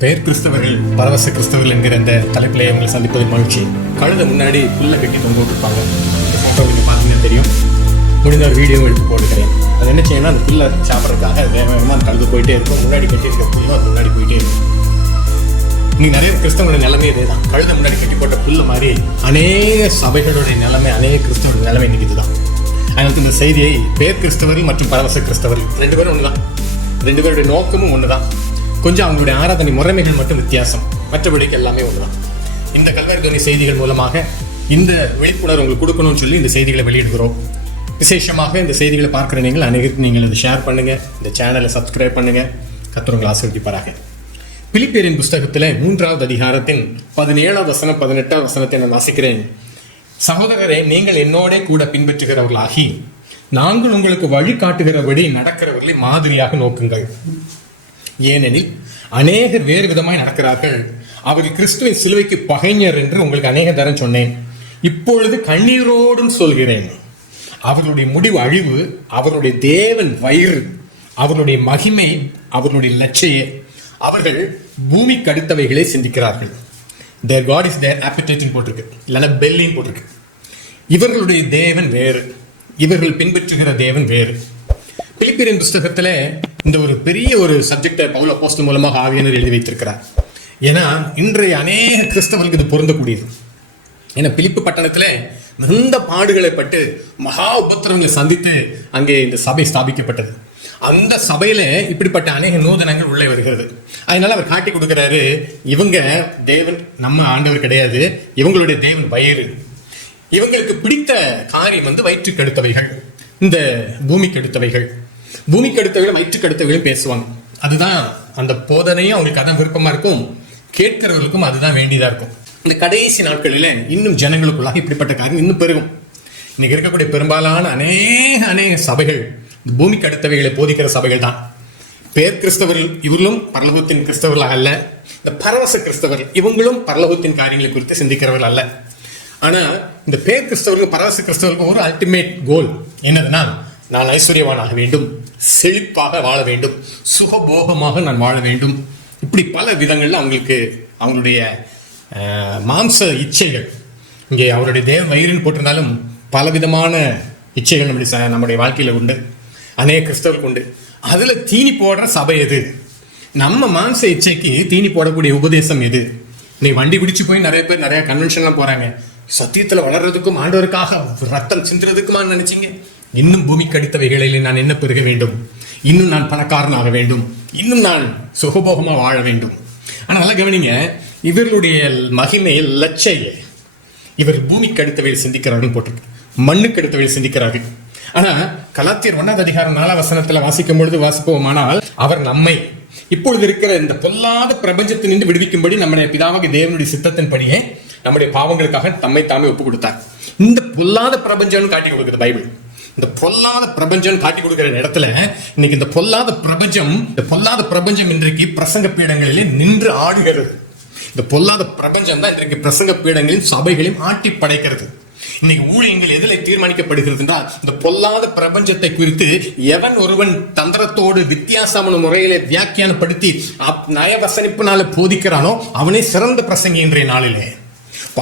பெயர் கிறிஸ்தவர்கள் பரவச கிறிஸ்தவர்கள் என்கிற இந்த தலைப்பிலே உங்களை சந்திப்பதில் மகிழ்ச்சி. கழுத முன்னாடி புல்லை கட்டி தொங்க விட்டுருப்பாங்க. இந்த ஃபோட்டோ நீங்கள் பார்த்தீங்கன்னா தெரியும். முடிந்த ஒரு வீடியோ எடுத்து போட்டுக்கிறேன். அது என்ன செய்யணும், அந்த புல்லை சாப்பிட்றதுக்காக வேகமாக அந்த கழுது போயிட்டே இருக்கும். முன்னாடி கட்டி இருக்க புல்லும் அது முன்னாடி போயிட்டே இருக்கும். இன்னைக்கு நிறைய கிறிஸ்தவனுடைய நிலைமை இதே தான். கழுத முன்னாடி கட்டி போட்ட புல்லு மாதிரி அநேக சபைகளுடைய நிலைமை, அநேக கிறிஸ்தவருடைய நிலைமை இன்னைக்கு இதுதான். அதனால இந்த செய்தியை பெயர் கிறிஸ்தவர்கள் மற்றும் பரவச கிறிஸ்தவர்கள் ரெண்டு பேரும் ஒன்று தான். ரெண்டு பேருடைய நோக்கமும் ஒன்று தான். கொஞ்சம் அவங்களுடைய ஆராதனை முறைமைகள் மட்டும் வித்தியாசம், மற்றபடிக்கு எல்லாமே ஒன்றுதான். இந்த கல்வாரி துணை செய்திகள் மூலமாக இந்த விழிப்புணர்வு உங்களுக்கு கொடுக்கணும்னு சொல்லி இந்த செய்திகளை வெளியிடுகிறோம். விசேஷமாக இந்த செய்திகளை பார்க்குற நீங்கள் அனைவருக்கும் நீங்கள் இதை ஷேர் பண்ணுங்க, இந்த சேனலை சப்ஸ்கிரைப் பண்ணுங்க. கர்த்தர் உங்களை ஆசீர்வதிப்பாராக. பிலிப்பியரின் புஸ்தகத்தில் 3வது அதிகாரத்தின் 17வது வசனம் 18வது வசனத்தை நான் வாசிக்கிறேன். சகோதரரை, நீங்கள் என்னோட கூட பின்பற்றுகிறவர்களாகி நாங்கள் உங்களுக்கு வழிகாட்டுகிறபடி நடக்கிறவர்களை மாதிரியாக நோக்குங்கள். ஏனெனில் அநேகர் வேறு விதமாய் நடக்கிறார்கள். அவர்கள் கிறிஸ்துவின் சிலுவைக்கு பகைஞர் என்று உங்களுக்கு அநேக தரம் சொன்னேன். இப்பொழுது கண்ணீரோடும் சொல்கிறேன், அவர்களுடைய முடிவு அழிவு, அவர்களுடைய தேவன் வயிறு, அவர்களுடைய மகிமை, அவர்களுடைய லட்சிய. அவர்கள் பூமிக்கு அடுத்தவைகளை சிந்திக்கிறார்கள். their God is their appetite போட்டிருக்கு, இல்லைன்னா பெல்லின்னு போட்டிருக்கு. இவர்களுடைய தேவன் வேறு, இவர்கள் பின்பற்றுகிற தேவன் வேறு. பிலிப்பியரின் புஸ்தகத்துல இந்த ஒரு பெரிய ஒரு சப்ஜெக்டை பவுல் அப்போஸ்தலன் மூலமாக ஆவியானவர் எழுதி வைத்திருக்கிறார். ஏன்னா இன்றைய அநேக கிறிஸ்தவர்களுக்கு இது பொருந்தக்கூடியது. ஏன்னா பிலிப்பு பட்டணத்துல மிகுந்த பாடுகளை பட்டு மகா உபத்திரங்களை சந்தித்து அங்கே இந்த சபை ஸ்தாபிக்கப்பட்டது. அந்த சபையில இப்படிப்பட்ட அநேக நூதனங்கள் உள்ளே வருகிறது. அதனால அவர் காட்டி கொடுக்கிறாரு, இவங்க தேவன் நம்ம ஆண்டவர் கிடையாது, இவங்களுடைய தேவன் வயிறு. இவங்களுக்கு பிடித்த காரியம் வயிற்றுக்கு அடுத்தவைகள், இந்த பூமிக்கு அடுத்தவைகள். பூமிக்கு அடுத்தவைகள் வயிற்றுக்கு அடுத்தவைகளும் பேசுவாங்க. அதுதான் அந்த போதனையும் அவங்களுக்கு அதான் விருப்பமா இருக்கும், கேட்கிறவர்களுக்கும் அதுதான் வேண்டியதா இருக்கும். இந்த கடைசி நாட்களில இன்னும் ஜனங்களுக்குள்ளாக இப்படிப்பட்ட காரியம் இன்னும் பெருகும். இன்னைக்கு இருக்கக்கூடிய பெரும்பாலான அநேக சபைகள் பூமிக்கு அடுத்தவைகளை போதிக்கிற சபைகள் தான். பேர் கிறிஸ்தவர்கள் இவர்களும் பரலோகத்தின் கிறிஸ்தவர்கள் அல்ல. இந்த பரவச கிறிஸ்தவர்கள் இவங்களும் பரலோகத்தின் காரியங்களை குறித்து சிந்திக்கிறவர்கள் அல்ல. ஆனா இந்த பேர் கிறிஸ்தவர்கள் பரவச கிறிஸ்தவர்களுக்கு ஒரு அல்டிமேட் கோல் என்னதுன்னா, நான் ஐஸ்வர்யவானாக வேண்டும், செழிப்பாக வாழ வேண்டும், சுகபோகமாக நான் வாழ வேண்டும். இப்படி பல விதங்கள்ல அவங்களுக்கு அவங்களுடைய மாம்ச இச்சைகள். இங்கே அவருடைய தேவ வயிறுன்னு போட்டிருந்தாலும் பல விதமான இச்சைகள் நம்முடைய வாழ்க்கையில உண்டு, அநேக கிறிஸ்தவர்களுக்கு உண்டு. அதுல தீனி போடுற சபை எது? நம்ம மாம்ச இச்சைக்கு தீனி போடக்கூடிய உபதேசம் எது? நீ வண்டி பிடிச்சு போய் நிறைய பேர் நிறைய கன்வென்ஷன்லாம் போறாங்க. சத்தியத்துல வளர்றதுக்கும் ஆண்டவருக்காக ரத்தம் சிந்துறதுக்குமா நினைச்சீங்க? இன்னும் பூமிக்கு அடித்தவைகளில் நான் என்ன பெருக வேண்டும், இன்னும் நான் பணக்காரனாக வேண்டும், இன்னும் நான் சுகபோகமா வாழ வேண்டும். ஆனா நல்லா கவனிங்க, இவர்களுடைய மகிமை லட்சிய, இவர் பூமிக்கு அடுத்தவையில் சிந்திக்கிறார்கள் போட்டிருக்கு, மண்ணுக்கு அடுத்தவையில் சிந்திக்கிறார்கள். ஆனா கலாத்தியர் 1வது அதிகாரம் 4வது வசனத்துல வாசிக்கும் பொழுது வாசிப்போமானால், அவர் நம்மை இப்பொழுது இருக்கிற இந்த பொல்லாத பிரபஞ்சத்தினின்று விடுவிக்கும்படி நம்முடைய பிதாவாகிய தேவனுடைய சித்தத்தின்படியே நம்முடைய பாவங்களுக்காக தம்மை தாமே ஒப்பு கொடுத்தார். இந்த பொல்லாத பிரபஞ்சம் காட்டி கொடுக்குது பைபிள். இந்த பொல்லாத பிரபஞ்சம் காட்டி கொடுக்கிற இடத்துல இன்னைக்கு இந்த பொல்லாத பிரபஞ்சம் இன்றைக்கு பிரசங்க பீடங்களிலே நின்று ஆடுகிறது. இந்த பொல்லாத பிரபஞ்சம் தான் இன்றைக்கு பிரசங்க பீடங்களின் சபைகளையும் ஆட்டி படைக்கிறது. இன்னைக்கு ஊழியங்கள் எதில் தீர்மானிக்கப்படுகிறது என்றால், இந்த பொல்லாத பிரபஞ்சத்தை குறித்து எவன் ஒருவன் தந்திரத்தோடு வித்தியாசமான முறையிலே வியாக்கியானப்படுத்தி நயவசனிப்புனால போதிக்கிறானோ அவனே சிறந்த பிரசங்கி இன்றைய நாளிலே.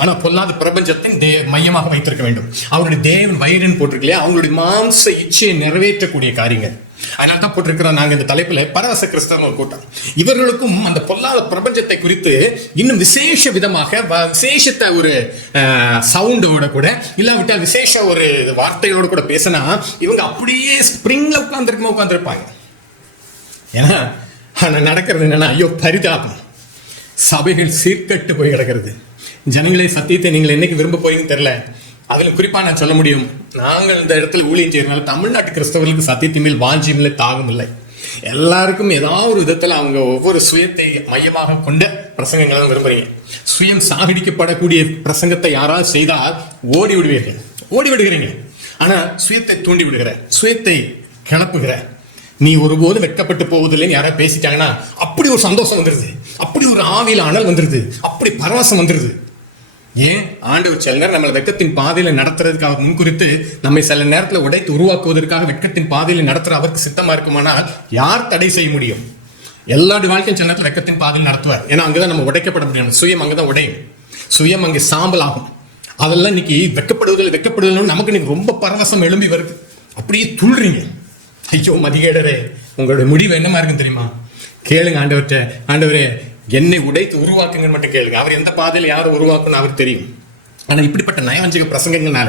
ஆனா பொல்லாத பிரபஞ்சத்தின் மையமாக வைத்திருக்க வேண்டும். அவருடைய தேவன் வயிறுன்னு போட்டிருக்கலையா, அவங்களுடைய மாம்ச இச்சையை நிறைவேற்றக்கூடிய காரியங்கள். அதனால தான் போட்டிருக்கிறோம் நாங்க இந்த தலைப்புல பரவச கிறிஸ்தவ ஒரு கூட்டம். இவர்களுக்கும் அந்த பொல்லாத பிரபஞ்சத்தை குறித்து இன்னும் விசேஷ விதமாக விசேஷத்தை ஒரு சவுண்டோட கூட இல்லாவிட்டால் விசேஷ ஒரு வார்த்தையோட கூட பேசினா இவங்க அப்படியே ஸ்பிரிங்ல உட்கார்ந்துருப்பாங்க. ஏன்னா நடக்கிறது என்னன்னா, ஐயோ பரிதாபம், சபைகள் சீர்கட்டு போய் கிடக்கிறது. ஜனங்களே, சத்தியத்தை நீங்கள் என்னைக்கு விரும்ப போறீங்கன்னு தெரியல. அதுல குறிப்பா நான் சொல்ல முடியும், நாங்கள் இந்த இடத்துல ஊழியம் செய்யறதுனால தமிழ்நாட்டு கிறிஸ்தவர்களுக்கு சத்தியத்தின் மேல் வாஞ்சியம் இல்லை, தாகம் இல்லை. எல்லாருக்கும் ஏதாவது ஒரு விதத்துல அவங்க ஒவ்வொரு சுயத்தை மையமாக கொண்ட பிரசங்கங்களை விரும்புறீங்க. சுயம் சாகடிக்கப்படக்கூடிய பிரசங்கத்தை யாராவது செய்தால் ஓடி விடுகிறீங்க. ஆனா சுயத்தை தூண்டி விடுகிற, சுயத்தை கிளப்புகிற, நீ ஒருபோது வெட்கப்பட்டு போவதில்லைன்னு யாராவது பேசிட்டாங்கன்னா அப்படி ஒரு சந்தோஷம் வந்துருது, அப்படி ஒரு ஆவியில அனல் வந்துருது, அப்படி பரவசம் வந்துருது. ஏன் ஆண்டவர் சில நேரம் நம்மளை வெட்கத்தின் பாதையில நடத்துறதுக்காக முன்குறித்து நம்மை சில நேரத்துல உடைத்து உருவாக்குவதற்காக வெட்கத்தின் பாதையில நடத்துற அவருக்கு சித்தமா இருக்குமானால் யார் தடை செய்ய முடியும்? எல்லாருடைய வாழ்க்கையும் சில நேரத்தில் வெக்கத்தின் பாதையில் நடத்துவார். ஏன்னா அங்கதான் நம்ம உடைக்கப்பட முடியும். சுயம் அங்கதான் உடையும், சுயம் அங்கே சாம்பல் ஆகும். அதெல்லாம் இன்னைக்கு வெக்கப்படுதல் நமக்கு இன்னைக்கு ரொம்ப பரவசம் எழும்பி வருது. அப்படியே துள்றீங்க. ஐயோ மதிகேடரே, உங்களுடைய முடிவு என்னமா இருக்குன்னு தெரியுமா? கேளுங்க ஆண்டவர்கிட்ட, ஆண்டவரே என்னை உடைத்து உருவாக்குங்கன்னு மட்டும் கேளுங்க. அவர் எந்த பாதையில் யாரை உருவாக்குன்னு அவர் தெரியும். ஆனா இப்படிப்பட்ட நயவஞ்சக பிரசங்கங்கள்னால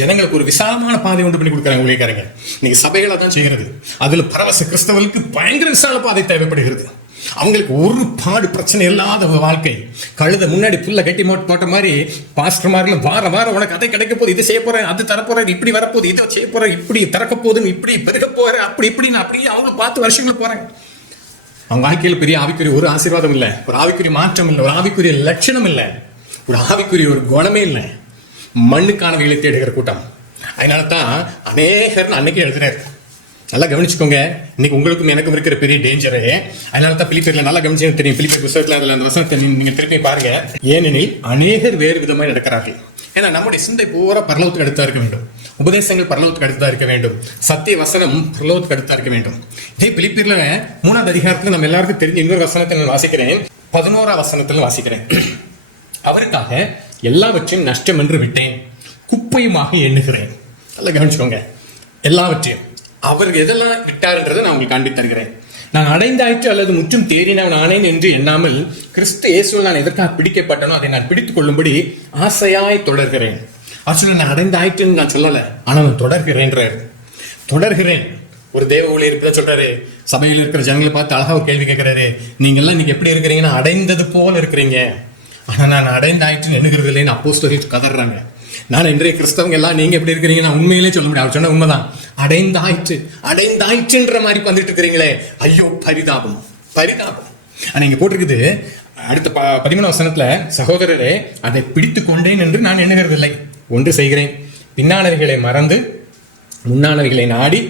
ஜனங்களுக்கு ஒரு விசாலமான பாதை உண்டு பண்ணி கொடுக்குறாங்க ஊழியக்காரங்க. இன்னைக்கு சபைகளை தான் செய்கிறது. அதுல பரவச கிறிஸ்தவர்களுக்கு பயங்கர விசால பாதை தேவைப்படுகிறது. அவங்களுக்கு ஒரு பாடு பிரச்சனை இல்லாத வாழ்க்கை. கழுத முன்னாடி புல்ல கட்டி போட்ட மாதிரி பாஸ்டர்மார்கள் வாரம் உனக்கு அதை கிடைக்க போகுது, இது செய்ய போறேன், அது தரப்போறேன், இப்படி வரப்போகுது, இதை செய்ய போறேன், இப்படி திறக்க போகுதுன்னு இப்படி பெருக போறேன், அப்படி இப்படின்னு அப்படியே அவங்க பார்த்து வருஷங்களும் போறாங்க. அவங்க வாழ்க்கையில் பெரிய ஆவிக்குரிய ஒரு ஆசீர்வாதம் இல்லை, ஒரு ஆவிக்குரிய மாற்றம் இல்லை, ஒரு ஆவிக்குரிய லட்சணம் இல்லை, ஒரு ஆவிக்குரிய ஒரு குணமே இல்லை. மண்ணுக்கானவைகளை தேடுகிற கூட்டம். அதனால தான் அநேகர் அன்னைக்கு எழுதுறாரு. நல்லா கவனிச்சுக்கோங்க. இன்னைக்கு உங்களுக்கும் எனக்கும் இருக்கிற பெரிய டேஞ்சரே அதனால தான் பிலிப்பியர்ல நல்லா கவனிச்சு தெரியும். பிலிப்பியர் புத்தகத்துல அதுல அந்த வசனத்தை நீங்க திருப்பி பாருங்க. ஏனெனில் அநேகர் வேறு விதமாக நடக்கிறார்கள். ஏன்னா நம்முடைய சிந்தை பூரா பரலோகத்துக்கு அடுத்தா இருக்க வேண்டும், உபதேசங்கள் பரலோகத்துக்கு அடுத்தா இருக்க வேண்டும், சத்திய வசனம் பரலோகத்துக்கு அடுத்தா இருக்க வேண்டும். இதே பிலிப்பியர்ல 3வது அதிகாரத்துல நம்ம எல்லாருக்கும் தெரிஞ்ச இன்னொரு வசனத்தை நான் வாசிக்கிறேன். 11வது வசனத்துல வாசிக்கிறேன். அவருக்காக எல்லாவற்றையும் நஷ்டம் என்று விட்டேன், குப்பையுமாக எண்ணுகிறேன். நல்லா கவனிச்சுக்கோங்க. எல்லாவற்றையும் அவர் எதெல்லாம் விட்டார்ன்றதை நான் உங்களுக்கு காண்பித்து தருகிறேன். நான் அடைந்தாயிற்று அல்லது முற்றும் தேறினவன் ஆனேன் என்று எண்ணாமல் கிறிஸ்து இயேசுவில் நான் எதற்காக பிடிக்கப்பட்டனோ அதை நான் பிடித்துக் கொள்ளும்படி ஆசையாய் தொடர்கிறேன். ஆக்சுவலி நான் அடைந்தாயிற்றுன்னு நான் சொல்லல, ஆனா நான் தொடர்கிறேன். ஒரு தேவ ஊழியர் தான் சொல்றாரு, சபையில் இருக்கிற ஜனங்களை பார்த்து அழகா ஒரு கேள்வி கேட்கிறாரு. நீங்க எல்லாம் நீங்க எப்படி இருக்கிறீங்கன்னா அடைந்தது போல இருக்கிறீங்க, ஆனா நான் அடைந்தாயிற்றுன்னு எண்ணுகிறது இல்லைன்னு அப்போஸ்தலர் கதறாங்க. நான் இன்றைய கிறிஸ்தவங்க எல்லாம் நீங்க எப்படி இருக்கிறீங்க நான் உண்மையிலே சொல்ல முடியும். அவர் சொன்ன உண்மைதான். அடைந்தாயிற்றுன்ற மாதிரி வந்துட்டு இருக்கிறீங்களே, ஐயோ பரிதாபம். நீங்க போட்டிருக்குது அடுத்த 13வது வசனத்துல, சகோதரரே அதை பிடித்துக் கொண்டேன் என்று நான் எண்ணுகிறதில்லை, ஒன்று செய்கிறேன், பின்னானவைகளை மறந்து முன்னானவைகளை நாடி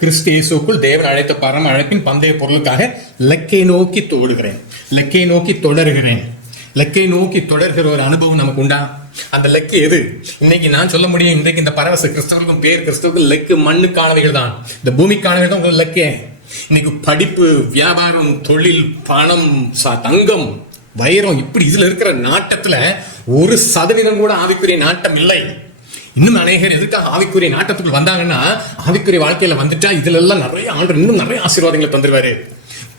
கிறிஸ்து இயேசுக்குள் தேவன் அழைத்த பரம அழைப்பின் பந்தய பொருளுக்காக லக்கை நோக்கி தொடர்கிற ஒரு அனுபவம் நமக்கு உண்டா? அந்த லக்கு எது? இன்னைக்கு நான் சொல்ல முடியும், இன்றைக்கு இந்த பரவச கிறிஸ்தவர்களுக்கும் பேர் கிறிஸ்தவர்கள் லக்கு மண்ணுக்கானவைகள் தான், இந்த பூமிக்கானவைகள் தான் உங்களுக்கு லக்கே. இன்னைக்கு படிப்பு, வியாபாரம், தொழில், பணம், தங்கம், வைரம், இப்படி இதுல இருக்கிற நாட்டத்துல 1% கூட ஆவிக்குரிய நாட்டம் இல்லை. இன்னும் அநேகர் எதுக்காக ஆவிக்குரிய நாட்டத்துக்குள் வந்தாங்கன்னா, ஆவிக்குரிய வாழ்க்கையில வந்துட்டா இதுல எல்லாம் நிறைய ஆண்டு இன்னும் நிறைய ஆசீர்வாதங்களை தந்துருவாரு.